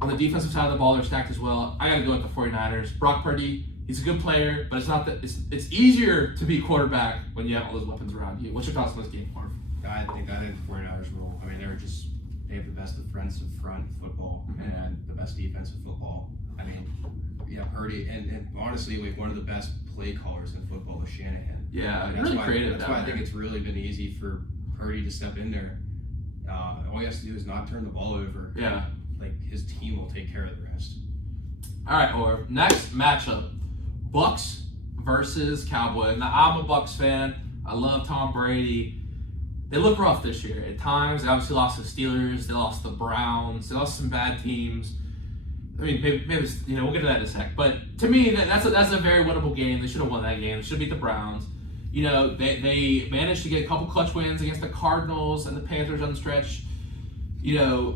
On the defensive side of the ball, they're stacked as well. I got to go with the 49ers. Brock Purdy, he's a good player, but it's not that it's easier to be quarterback when you have all those weapons around you. What's your thoughts on this game, Marv? I think the 49ers will. I mean, they were just they have the best defensive front in football and the best defensive football. I mean, yeah, Purdy, and honestly, we have one of the best play callers in football with Shanahan. Yeah, that's really why, creative. That's why I think it's really been easy for Purdy to step in there. All he has to do is not turn the ball over. Yeah. Like, his team will take care of the rest. All right, Orv. Next matchup, Bucks versus Cowboys. Now, I'm a Bucks fan. I love Tom Brady. They look rough this year at times. They obviously lost the Steelers. They lost the Browns. They lost some bad teams. I mean, maybe we'll get to that in a sec. But to me, that's a very winnable game. They should have won that game. They should have beat the Browns. They managed to get a couple clutch wins against the Cardinals and the Panthers on the stretch.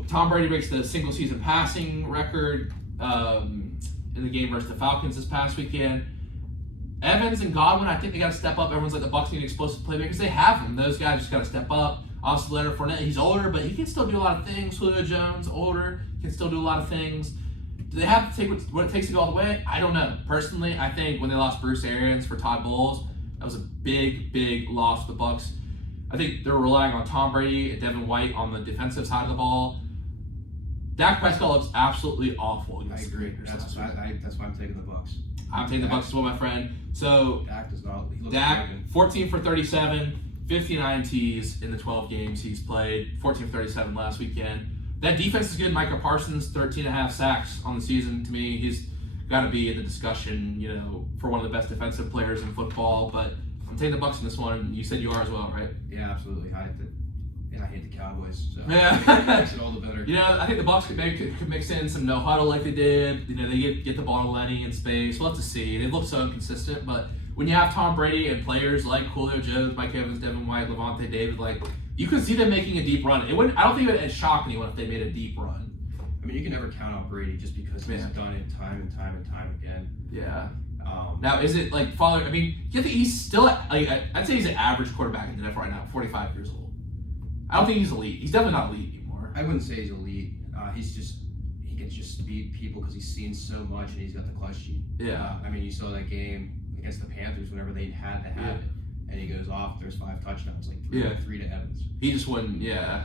Tom Brady breaks the single season passing record in the game versus the Falcons this past weekend. Evans and Godwin, I think they got to step up. Everyone's like, the Bucs need explosive playmakers. They have them. Those guys just got to step up. Obviously, Leonard Fournette, he's older, but he can still do a lot of things. Julio Jones, older, can still do a lot of things. Do they have to take what it takes to go all the way? I don't know. Personally, I think when they lost Bruce Arians for Todd Bowles, that was a big, big loss for the Bucs. I think they're relying on Tom Brady and Devin White on the defensive side of the ball. Dak Prescott looks absolutely awful. I agree. That's why I'm taking the Bucs. I'm taking the Bucs as well, my friend. So Dak does not. Dak, 14 for 37, 59 Ts in the 12 games he's played. 14 for 37 last weekend. That defense is good. Micah Parsons, 13.5 sacks on the season. To me, he's got to be in the discussion, for one of the best defensive players in football. But I'm taking the Bucs in this one. You said you are as well, right? Yeah, absolutely. I hate the Cowboys. So yeah, it makes it all the better. I think the Bucs could mix in some no huddle like they did. They get the ball to Lenny in space. We'll have to see. They look so inconsistent, but when you have Tom Brady and players like Julio Jones, Mike Evans, Devin White, Levante David, you can see them making a deep run. I don't think it would shock anyone if they made a deep run. I mean, you can never count out Brady just because he's done it time and time and time again. Yeah. Now, is it following? I mean, you think he's still I'd say he's an average quarterback in the NFL right now, 45 years old. I don't think he's elite. He's definitely not elite anymore. I wouldn't say he's elite. He can just beat people because he's seen so much and he's got the clutch sheet. Yeah. I mean, you saw that game against the Panthers whenever they had to have it, and he goes off. There's 5 touchdowns, three to Evans. He just wouldn't. Yeah.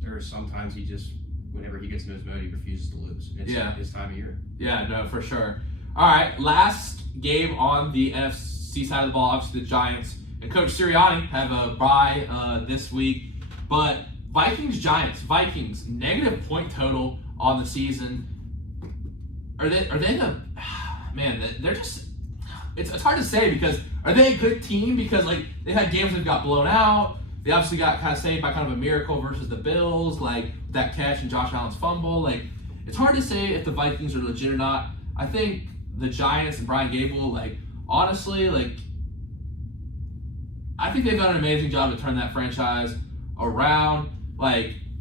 There are sometimes whenever he gets in his mode, he refuses to lose. It's his time of year. Yeah, no, for sure. All right, last game on the NFC side of the ball. Obviously, the Giants and Coach Sirianni have a bye this week, but Vikings negative point total on the season. Are they the man? They're just. It's hard to say because are they a good team? Because they had games that got blown out. They obviously got kind of saved by kind of a miracle versus the Bills, that catch and Josh Allen's fumble. It's hard to say if the Vikings are legit or not. I think the Giants and Brian Gable, honestly, I think they've done an amazing job to turn that franchise around.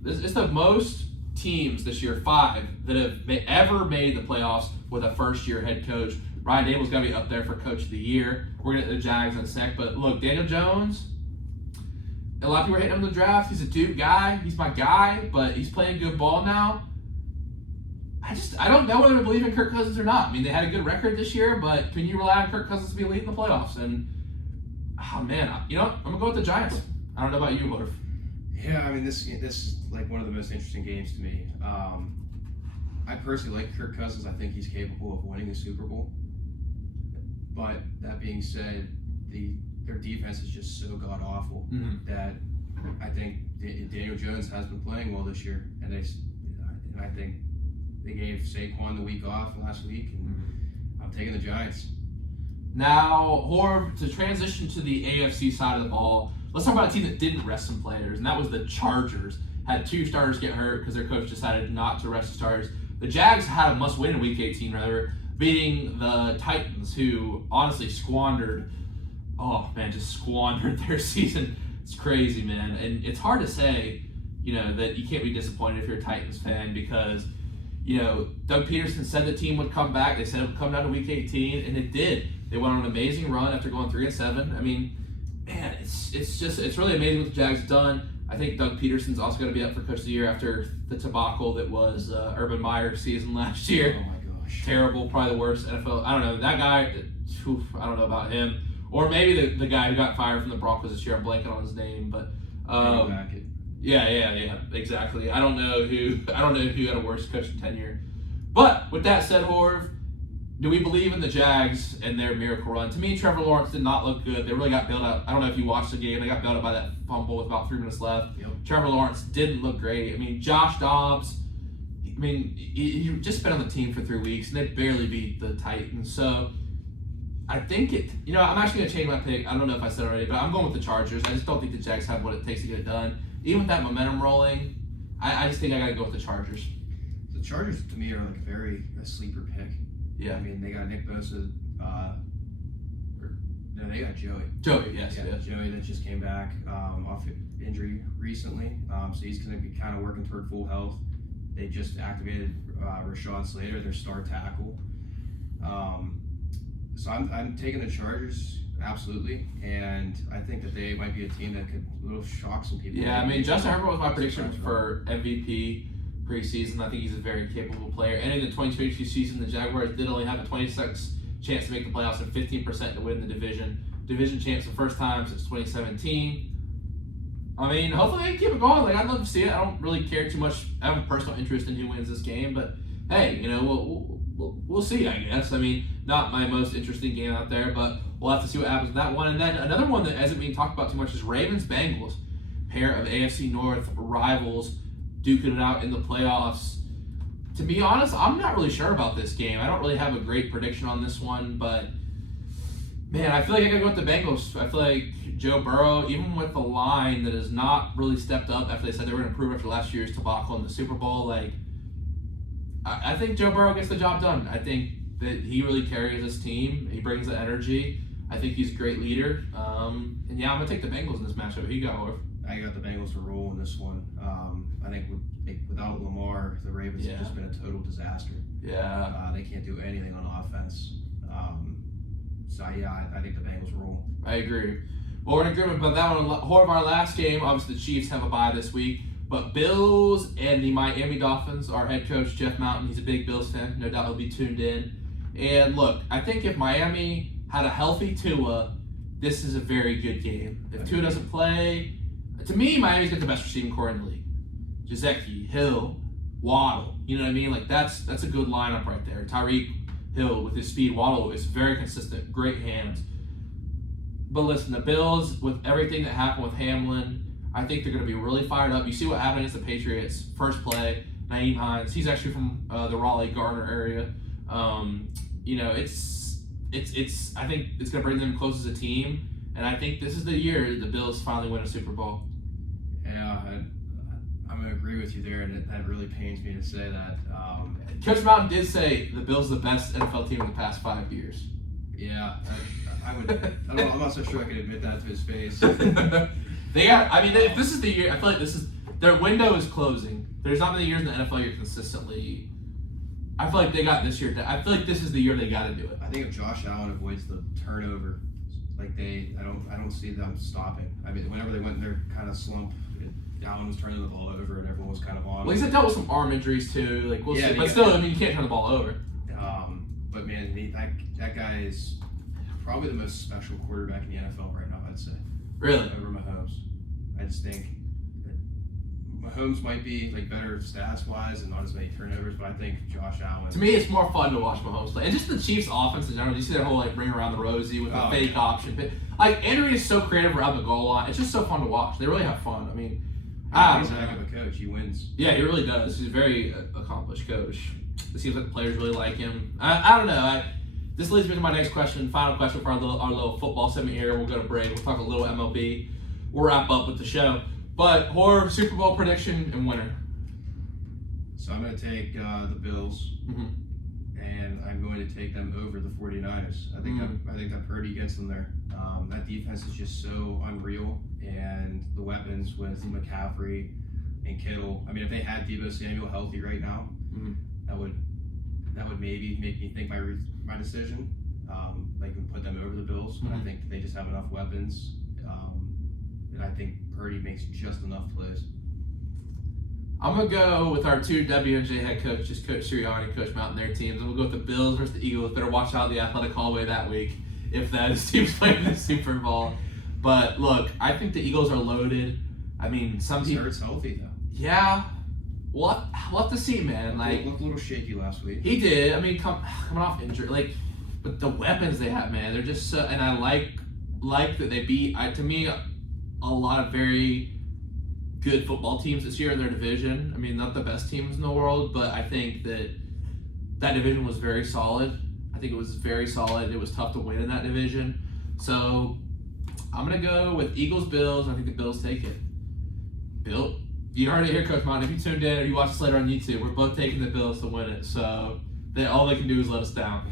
It's the most teams this year, 5, that have ever made the playoffs with a first-year head coach. Brian Dable's got to be up there for Coach of the Year. We're going to get the Jags in a sec. But look, Daniel Jones, a lot of people are hitting him in the draft. He's a Duke guy. He's my guy, but he's playing good ball now. I don't know whether to believe in Kirk Cousins or not. I mean, they had a good record this year, but can you rely on Kirk Cousins to be elite in the playoffs? And, I'm going to go with the Giants. I don't know about you, Butterf. Yeah, I mean, this is one of the most interesting games to me. I personally like Kirk Cousins. I think he's capable of winning a Super Bowl. But that being said, their defense is just so god-awful that I think Daniel Jones has been playing well this year. And I think they gave Saquon the week off last week, and I'm taking the Giants. Now, Horv, to transition to the AFC side of the ball, let's talk about a team that didn't rest some players, and that was the Chargers. Had 2 starters get hurt because their coach decided not to rest the starters. The Jags had a must-win in Week 18, beating the Titans, who honestly squandered their season. It's crazy, man. And it's hard to say, that you can't be disappointed if you're a Titans fan because, Doug Peterson said the team would come back. They said it would come down to Week 18, and it did. They went on an amazing run after going 3-7. I mean, man, it's really amazing what the Jags have done. I think Doug Peterson's also going to be up for Coach of the Year after the debacle that was Urban Meyer's season last year. Oh my gosh. Terrible, probably the worst NFL. I don't know. That guy, I don't know about him. Or maybe the guy who got fired from the Broncos this year. I'm blanking on his name, but Yeah, exactly. I don't know who had a worse coaching tenure. But with that said, Horv, do we believe in the Jags and their miracle run? To me, Trevor Lawrence did not look good. They really got bailed out. I don't know if you watched the game. They got bailed out by that fumble with about 3 minutes left. Yep. Trevor Lawrence didn't look great. I mean, Josh Dobbs, he just been on the team for 3 weeks, and they barely beat the Titans. So I think I'm actually going to change my pick. I don't know if I said it already, but I'm going with the Chargers. I just don't think the Jags have what it takes to get it done. Even with that momentum rolling, I just think I got to go with the Chargers. The Chargers, to me, are like a sleeper pick. Yeah. I mean, they got Nick Bosa. They got Joey. Yes. Joey that just came back off injury recently. So he's going to be kind of working toward full health. They just activated Rashawn Slater, their star tackle. So I'm taking the Chargers, absolutely. And I think that they might be a team that could a little shock some people. Yeah, I mean, Justin Herbert was my prediction for MVP preseason. I think he's a very capable player. And in the 2022 season, the Jaguars did only have a 26 chance to make the playoffs and 15% to win the division. Division champs the first time since 2017. I mean, hopefully they can keep it going. Like, I'd love to see it. I don't really care too much. I have a personal interest in who wins this game, but hey, we'll see, I guess. I mean, not my most interesting game out there, but we'll have to see what happens with that one. And then another one that hasn't been talked about too much is Ravens-Bengals. Pair of AFC North rivals duking it out in the playoffs. To be honest, I'm not really sure about this game. I don't really have a great prediction on this one, but man, I feel like I gotta go with the Bengals. I feel like Joe Burrow, even with the line that has not really stepped up after they said they were going to improve after last year's debacle in the Super Bowl, I think Joe Burrow gets the job done. I think that he really carries his team. He brings the energy. I think he's a great leader. And yeah, I'm going to take the Bengals in this matchup. Who you got, Orf? I got the Bengals to roll in this one. I think without Lamar, the Ravens have just been a total disaster. Yeah. They can't do anything on offense. I think the Bengals roll. I agree. Well, we're in agreement about that one. Horv, our last game, obviously the Chiefs have a bye this week, but Bills and the Miami Dolphins, our head coach, Jeff Mountain, he's a big Bills fan. No doubt he'll be tuned in. And look, I think if Miami had a healthy Tua, this is a very good game. If Tua doesn't play, to me, Miami's got the best receiving core in the league. Gesicki, Hill, Waddle. You know what I mean? Like, that's a good lineup right there. Tyreek Hill with his speed. Waddle is very consistent. Great hands. But listen, the Bills, with everything that happened with Hamlin, I think they're going to be really fired up. You see what happened against the Patriots. First play, Nyheim Hines. He's actually from the Raleigh-Garner area. I think it's going to bring them close as a team. And I think this is the year the Bills finally win a Super Bowl. Yeah, I'm going to agree with you there, and that really pains me to say that. Coach Mountain did say the Bills are the best NFL team in the past 5 years. Yeah, I'm not so sure I could admit that to his face. If this is the year, I feel like their window is closing. There's not many years in the NFL you're consistently. I feel like they got this year. I feel like this is the year they got to do it. I think if Josh Allen avoids the turnover, I don't see them stopping. I mean, whenever they went in their kind of slump, Allen was turning the ball over and everyone was kind of on. Well, he's dealt with some arm injuries too. We'll see. But still, you can't turn the ball over. But man, that guy is probably the most special quarterback in the NFL right now, I'd say. Really? Over Mahomes. I just think that Mahomes might be better stats-wise and not as many turnovers, but I think Josh Allen. To me, it's more fun to watch Mahomes play. And just the Chiefs' offense in general. You see that whole ring around the rosy with the fake option. Andrew is so creative around the goal line. It's just so fun to watch. They really have fun. I mean, he's a heck of a coach. He wins. Yeah, he really does. He's a very accomplished coach. It seems like the players really like him. I don't know. This leads me to my next question, final question for our little football segment here. We'll go to break. We'll talk a little MLB. We'll wrap up with the show. But Horv, Super Bowl prediction and winner. So I'm going to take the Bills, and I'm going to take them over the 49ers. I think that Purdy gets them there. That defense is just so unreal, and the weapons with McCaffrey and Kittle. I mean, if they had Deebo Samuel healthy right now, that would maybe make me think my decision. And put them over the Bills, but I think they just have enough weapons, and I think Purdy makes just enough plays. I'm going to go with our two WNJ head coaches, Coach Sirianni and Coach Mountain, their teams. I'm going to go with the Bills versus the Eagles. Better watch out the athletic hallway that week if that team's playing the Super Bowl. But look, I think the Eagles are loaded. I mean, some people. Hurts healthy though. Yeah, we'll have to see, man. Like, looked a little shaky last week. He did. I mean, coming off injury, like, but the weapons they have, man, they're just so. And I like that they beat. To me, a lot of very good football teams this year in their division. I mean, not the best teams in the world, but I think that division was very solid. I think it was very solid. It was tough to win in that division. So I'm going to go with Eagles-Bills. I think the Bills take it. Bill, you heard it here, Coach Mon. If you tuned in or you watched this later on YouTube, we're both taking the Bills to win it. So all they can do is let us down.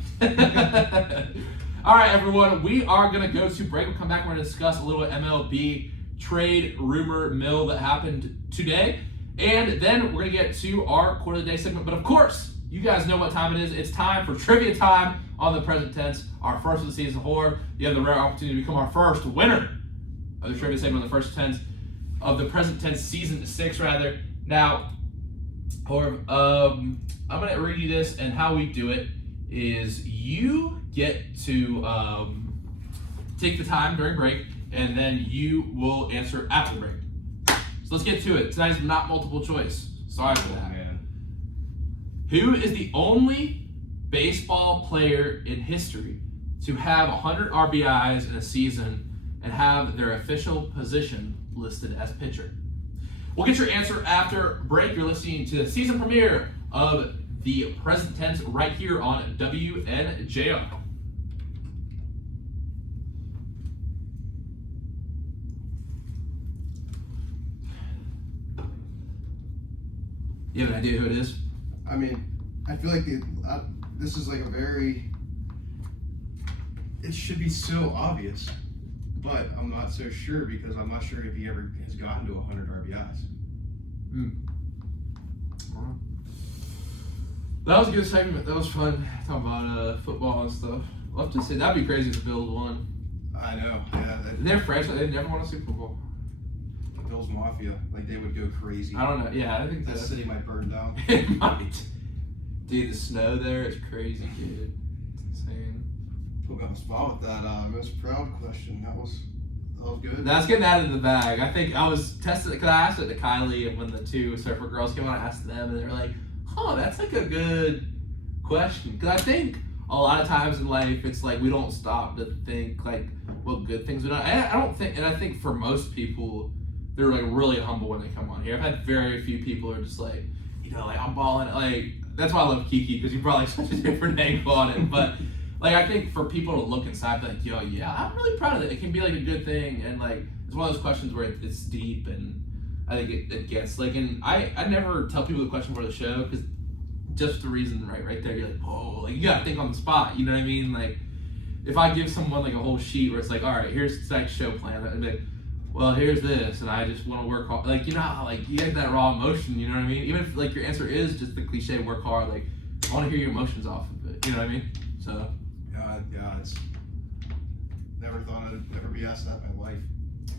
All right, everyone. We are going to go to break. We'll come back. We're going to discuss a little MLB trade rumor mill that happened today. And then we're going to get to our quarter of the day segment. But, of course, you guys know what time it is. It's time for trivia time on the present tense, our first of the season. Horv, you have the rare opportunity to become our first winner of the trivia segment on the first tense of the present tense season 6, rather. Now, Horv, I'm going to read you this, and how we do it is you get to take the time during break, and then you will answer after break. So let's get to it. Tonight's not multiple choice. Sorry for that. Man. Who is the only baseball player in history to have 100 RBIs in a season and have their official position listed as pitcher? We'll get your answer after break. You're listening to the season premiere of the present tense right here on WNJR. You have an idea who it is? I mean, I feel like this is like a very. It should be so obvious, but I'm not so sure because I'm not sure if he ever has gotten to 100 RBIs. That was a good segment. That was fun. Talking about football and stuff. Love to see. That'd be crazy if the Bills won. I know. Yeah. They're fresh. They never won a Super Bowl. The Bills Mafia, like they would go crazy. I don't know. Yeah, I think that city might burn down. It might. Dude, the snow there is crazy, dude. It's insane. Put me on the spot with that most proud question. That was good. That's getting out of the bag. I think I was testing because I asked it to Kylie, and when the two surfer girls came on, I asked them, and they were like, "Oh, that's like a good question." Because I think a lot of times in life, it's like we don't stop to think like what good things we do. I don't think, and I think for most people, they're like really humble when they come on here. I've had very few people who are just like, like I'm balling. Like that's why I love Kiki because you brought like such a different angle on it. But like I think for people to look inside, be like, yeah, I'm really proud of it. It can be like a good thing, and like it's one of those questions where it's deep, and I think it gets like. And I never tell people the question for the show because just the reason right there, you're like, whoa, like you gotta think on the spot. You know what I mean? Like if I give someone like a whole sheet where it's like, all right, here's the next show plan, and like, well, here's this, and I just want to work hard. Like, you know how, like, you get that raw emotion, you know what I mean? Even if, like, your answer is just the cliche, work hard, like, I want to hear your emotions off of it, you know what I mean? So. Yeah, it's never thought I'd ever be asked that in my life.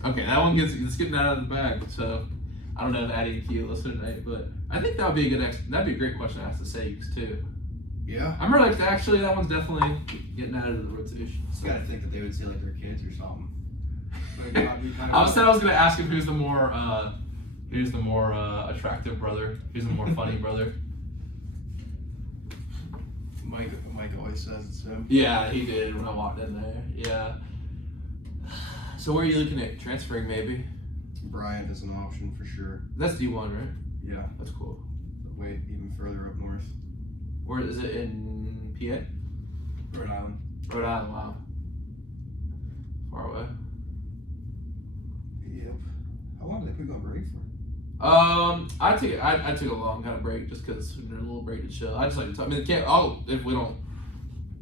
Okay, that one it's getting out of the bag, so I don't know if Addie and Key listen tonight, but I think that would be that'd be a great question to ask the Sakes, too. Yeah. I'm really, actually, that one's definitely getting out of the rotation. So. You gotta think that they would say, like, their kids or something. I was going to ask him who's the more attractive brother, who's the more funny brother. Mike always says it's him. Yeah, he did when I walked in there. Yeah. So where are you looking at transferring? Maybe. Bryant is an option for sure. That's D1, right? Yeah. That's cool. Wait, even further up north. Where is it in PA? Rhode Island. Rhode Island. Wow. Far away. Yep. How long did they put you on break for? I took a long kind of break just because we're a little break to chill. I just like to talk. I mean, if we don't,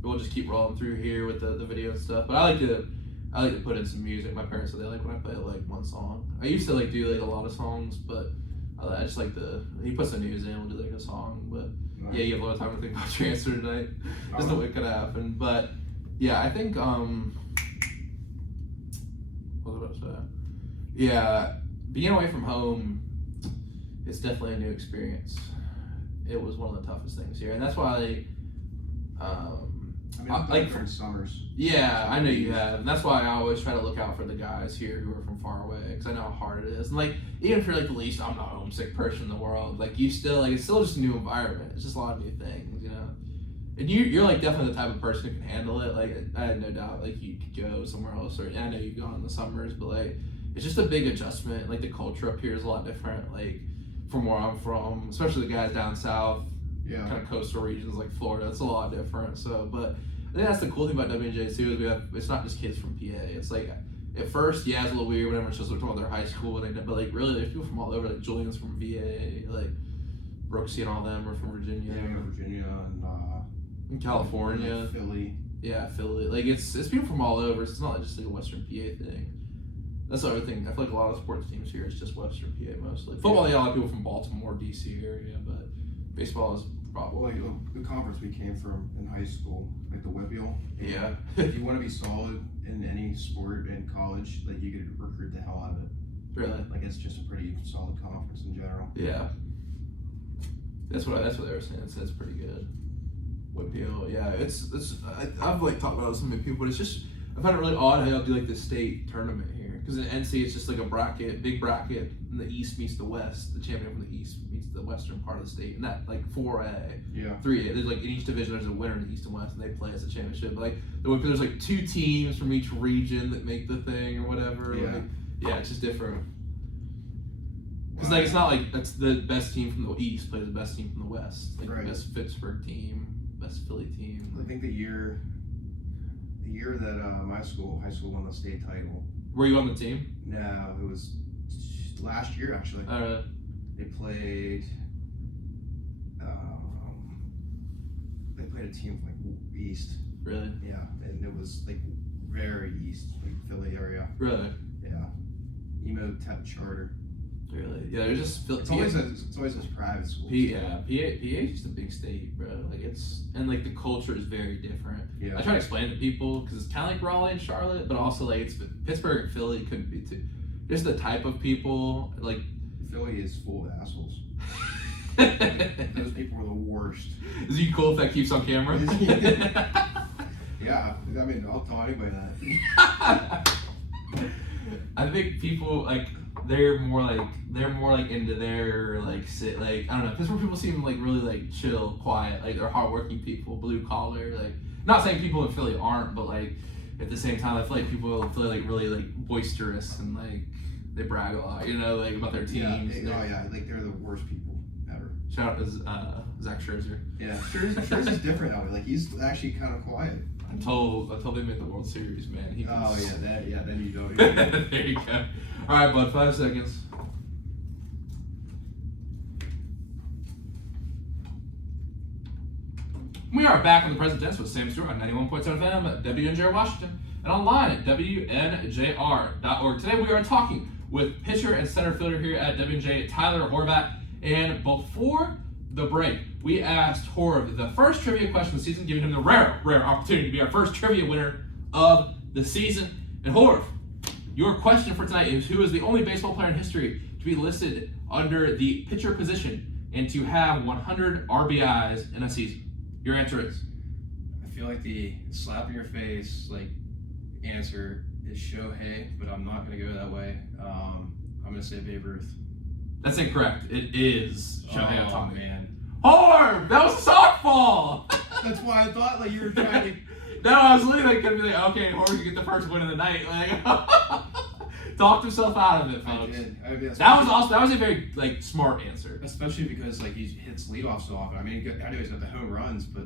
we'll just keep rolling through here with the video and stuff. But I like to put in some music. My parents said they like when I play like one song. I used to like do like a lot of songs, but I just like he puts the news in, we'll do like a song. But Nice. yeah, you have a lot of time to think about your answer tonight. Just the way it could happen. But yeah, I think what was I saying? Yeah, being away from home, it's definitely a new experience. It was one of the toughest things here, and that's why I mean, I've done it during summers. Yeah, I know you have. And that's why I always try to look out for the guys here who are from far away, because I know how hard it is. And like, even if you're like the least, I'm not a homesick person in the world. Like, you still like, it's still just a new environment. It's just a lot of new things, you know. And you're like definitely the type of person who can handle it. Like, I had no doubt like you could go somewhere else, or I know you've gone in the summers, but like, it's just a big adjustment. Like, the culture up here is a lot different. Like, from where I'm from, especially the guys down south, kind of coastal regions like Florida, it's a lot different. So, but I think that's the cool thing about WNJ too, is it's not just kids from PA. It's like, at first, yeah, it's a little weird when everyone's just talking about their high school, but like really, there's people from all over. Like Julian's from VA, like Brooksy and all them are from Virginia. Yeah, Virginia and California, Philly. Yeah, Philly. Like it's people from all over. So it's not just like a Western PA thing. That's the other thing. I feel like a lot of sports teams here is just Western PA mostly. Football, yeah, a lot of people from Baltimore, DC area, but baseball is probably. Well, like the conference we came from in high school, like the Webule. Yeah. If you want to be solid in any sport in college, like you could recruit the hell out of it. Really? Like it's just a pretty solid conference in general. Yeah. That's what they were saying. It's pretty good. Webule, yeah. I've like talked about it with so many people, but it's just I find it really odd how y'all do like the state tournament here. Because in NC it's just like a bracket, big bracket, and the East meets the West. The champion from the East meets the Western part of the state, and that like 4A, 3A. There's like in each division there's a winner in the East and West, and they play as a championship. Like there's like 2 teams from each region that make the thing or whatever. Yeah, like, it's just different. Because like it's not like that's the best team from the East plays the best team from the West. Like the best Pittsburgh team, best Philly team. I think the year that my high school won the state title. Were you on the team? No, it was last year actually. They played. They played a team from like East. Really? Yeah, and it was like very East, like Philly area. Really? Yeah. Emo type charter. Really? Yeah, there's just it's always this private school. PA is just a big state, bro. Like and like the culture is very different. Yeah. I try to explain it to people because it's kind of like Raleigh and Charlotte, but also like it's Pittsburgh and Philly couldn't be too. Just the type of people like. Philly is full of assholes. Those people are the worst. Is it cool if that keeps on camera? Yeah, I mean I'll tell anybody that. I think people like. They're more like into their like sit like I don't know. Pittsburgh people seem like really like chill, quiet, like they're hardworking people, blue collar. Like not saying people in Philly aren't, but like at the same time, I feel like people feel like really like boisterous and like they brag a lot, you know, like about their teams. Yeah, like they're the worst people ever. Shout out to Zach Scherzer. Yeah, Scherzer's different now. Like he's actually kind of quiet. Until they made the World Series, man. Then you don't. There you go. All right, bud. 5 seconds. We are back in the present tense with Sam Stewart on 91.7 FM at WNJR Washington and online at WNJR.org. Today we are talking with pitcher and center fielder here at WNJ, Tyler Horvat. And before the break, we asked Horv the first trivia question of the season, giving him the rare opportunity to be our first trivia winner of the season. And Horv, your question for tonight is, who is the only baseball player in history to be listed under the pitcher position and to have 100 RBIs in a season? Your answer is? I feel like the slap in your face answer is Shohei, but I'm not going to go that way. I'm going to say Babe Ruth. That's incorrect. It is Shohei Ohtani. Man. Horv! That was a softball! That's why I thought like you were trying to... No, I was literally going to be like, okay, Horv can get the first win of the night. Like, talked himself out of it, folks. I did. That was a very like smart answer. Especially because like he hits leadoff so often. I mean, I know he's got the home runs, but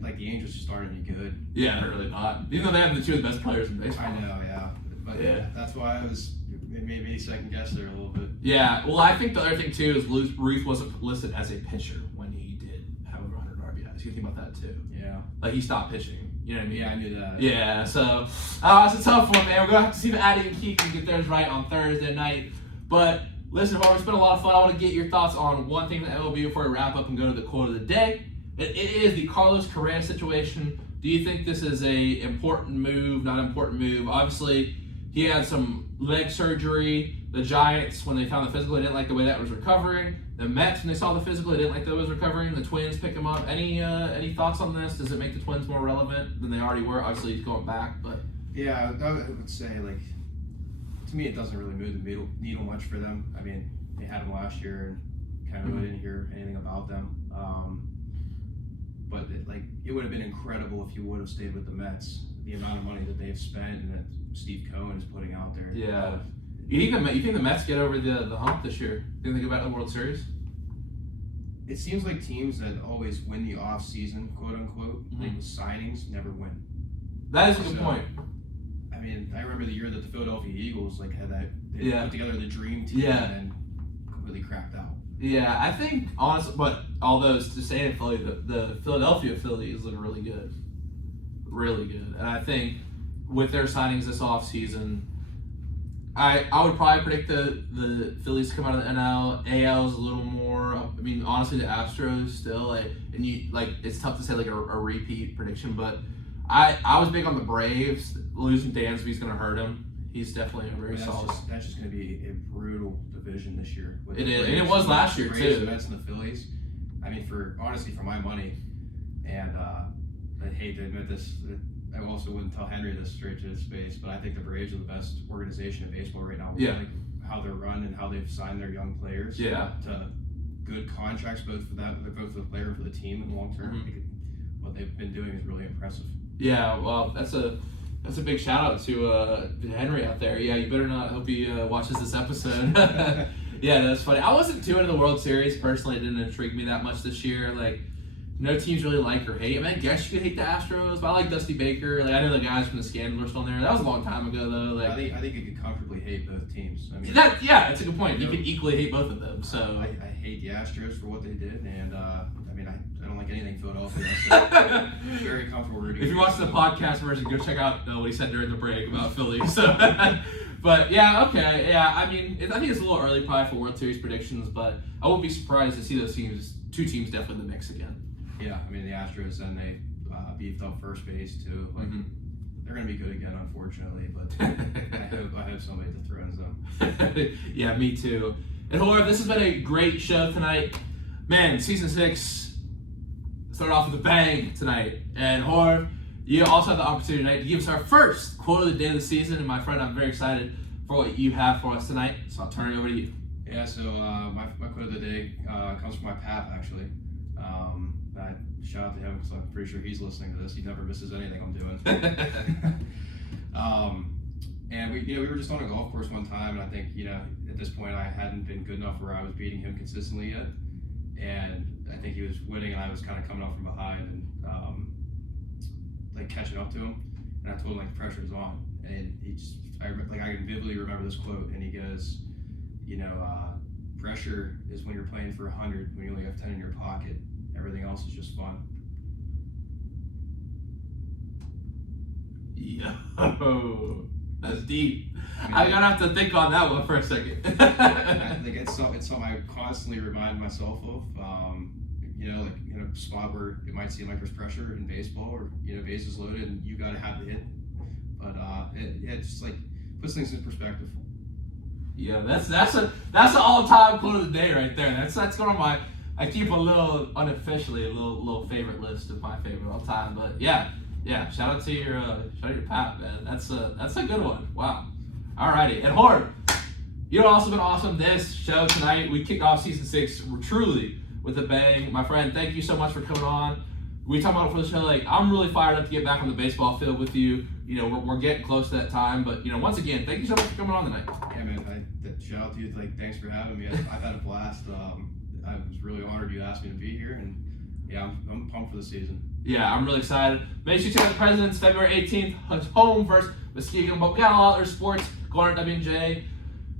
like the Angels just aren't any good. Yeah, they're really not. Even though they have the 2 of the best players in baseball. I know, yeah. But that's why it made me second guess there a little bit. Yeah, well, I think the other thing too is Ruth wasn't listed as a pitcher when he did have over 100 RBIs. You think about that too. Yeah. Like he stopped pitching. You know what I mean? Yeah, I knew that. Yeah, so it's a tough one, man. We're gonna have to see if Addie and Keith can get theirs right on Thursday night. But listen, Barbara, it's been a lot of fun. I want to get your thoughts on one thing that MLB before we wrap up and go to the quote of the day. It is the Carlos Correa situation. Do you think this is a important move, not important move? Obviously, He had some leg surgery. The Giants, when they found the physical, they didn't like the way that was recovering. The Mets, when they saw the physical, they didn't like that it was recovering. The Twins pick him up. Any thoughts on this? Does it make the Twins more relevant than they already were? Obviously, he's going back, but yeah, I would say like to me, it doesn't really move the needle much for them. I mean, they had him last year and kind of really didn't hear anything about them. But it would have been incredible if you would have stayed with the Mets. The amount of money that they've spent and that Steve Cohen is putting out there. Yeah. You think the Mets get over the hump this year? You think they get back to the World Series? It seems like teams that always win the offseason, quote unquote, like with signings, never win. That is a good point. I mean, I remember the year that the Philadelphia Eagles had that they put together the dream team and then completely crapped out. Yeah, I think honestly, but although to stay in Philly, the Philadelphia Phillies look really good, and I think with their signings this offseason, I would probably predict the Phillies to come out of the NL. AL is a little more. I mean, honestly, the Astros still it's tough to say like a repeat prediction, but I was big on the Braves. Losing Dansby's going to hurt him. He's definitely a very solid. That's just going to be a brutal division this year. It is, and it was last year Braves, too. The Mets and the Phillies. I mean, for my money, and I hate to admit this, I also wouldn't tell Henry this straight to his face, but I think the Braves are the best organization in baseball right now. Yeah. Like how they're run and how they've signed their young players. Yeah. To good contracts, both for the player and for the team in the long term. What they've been doing is really impressive. Yeah, well, that's a big shout out to Henry out there. Yeah, you better not. I hope he watches this episode. Yeah, that's funny. I wasn't too into the World Series personally. It didn't intrigue me that much this year. Like, no teams really like or hate. I mean, I guess you could hate the Astros, but I like Dusty Baker. Like, I know the guys from the Scandal are still there. That was a long time ago, though. Like, I think you could comfortably hate both teams. I mean, that's a good point. You could equally hate both of them. So I hate the Astros for what they did, and I mean, I don't like anything Philadelphia. So I'm very comfortable rooting. If you're watching the podcast version, go check out what he said during the break about Philly. So, but yeah, okay, yeah. I mean, I think it's a little early probably for World Series predictions, but I wouldn't be surprised to see those two teams definitely in the mix again. Yeah, I mean the Astros and they beefed up first base too. Like they're gonna be good again, unfortunately, but I hope somebody at the thrones them. Yeah, me too. And Horv, this has been a great show tonight. Man, season 6 started off with a bang tonight. And Horv, you also have the opportunity tonight to give us our first quote of the day of the season. And my friend, I'm very excited for what you have for us tonight. So I'll turn it over to you. Yeah, so my quote of the day comes from my pap, actually. Shout out to him because I'm pretty sure he's listening to this. He never misses anything I'm doing. And we were just on a golf course one time, and I think at this point I hadn't been good enough where I was beating him consistently yet, and I think he was winning, and I was kind of coming up from behind and catching up to him, and I told him the pressure's on, and I can vividly remember this quote, and he goes, pressure is when you're playing for 100 when you only have 10 in your pocket. Everything else is just fun. Yo, that's deep. I'm gonna have to think on that one for a second. It's something I constantly remind myself of. Like in a spot where it might seem like there's pressure in baseball, or bases loaded, and you gotta have the hit. But it just puts things in perspective. Yeah, that's an all-time quote of the day right there. That's one of my. I keep a little unofficially a little favorite list of my favorite all time, but yeah. Shout out to your pap, man. That's a good one. Wow. Alrighty, and Horv, you've also been awesome. This show tonight, we kicked off season 6 truly with a bang, my friend. Thank you so much for coming on. We talked about it for the show. I'm really fired up to get back on the baseball field with you. We're getting close to that time, but once again, thank you so much for coming on tonight. Yeah, man. Shout out to you. Thanks for having me. I've had a blast. I was really honored you asked me to be here, and yeah, I'm pumped for the season. Yeah, I'm really excited. Make sure you check out the Presidents February 18th. It's home versus Muskegon, but we got a lot of other sports going on at WNJ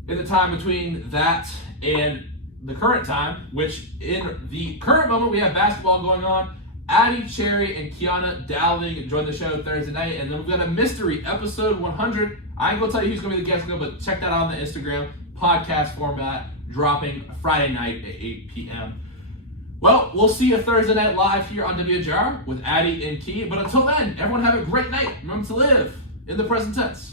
in the time between that and the current time, which in the current moment we have basketball going on. Addie Cherry and Kiana Dowling join the show Thursday night, and then we've got a mystery episode 100. I ain't gonna tell you who's gonna be the guest, but check that out on the Instagram podcast format, dropping Friday night at 8 p.m. Well, we'll see you Thursday night live here on WJR with Addie and Key. But until then, everyone have a great night. Remember to live in the present tense.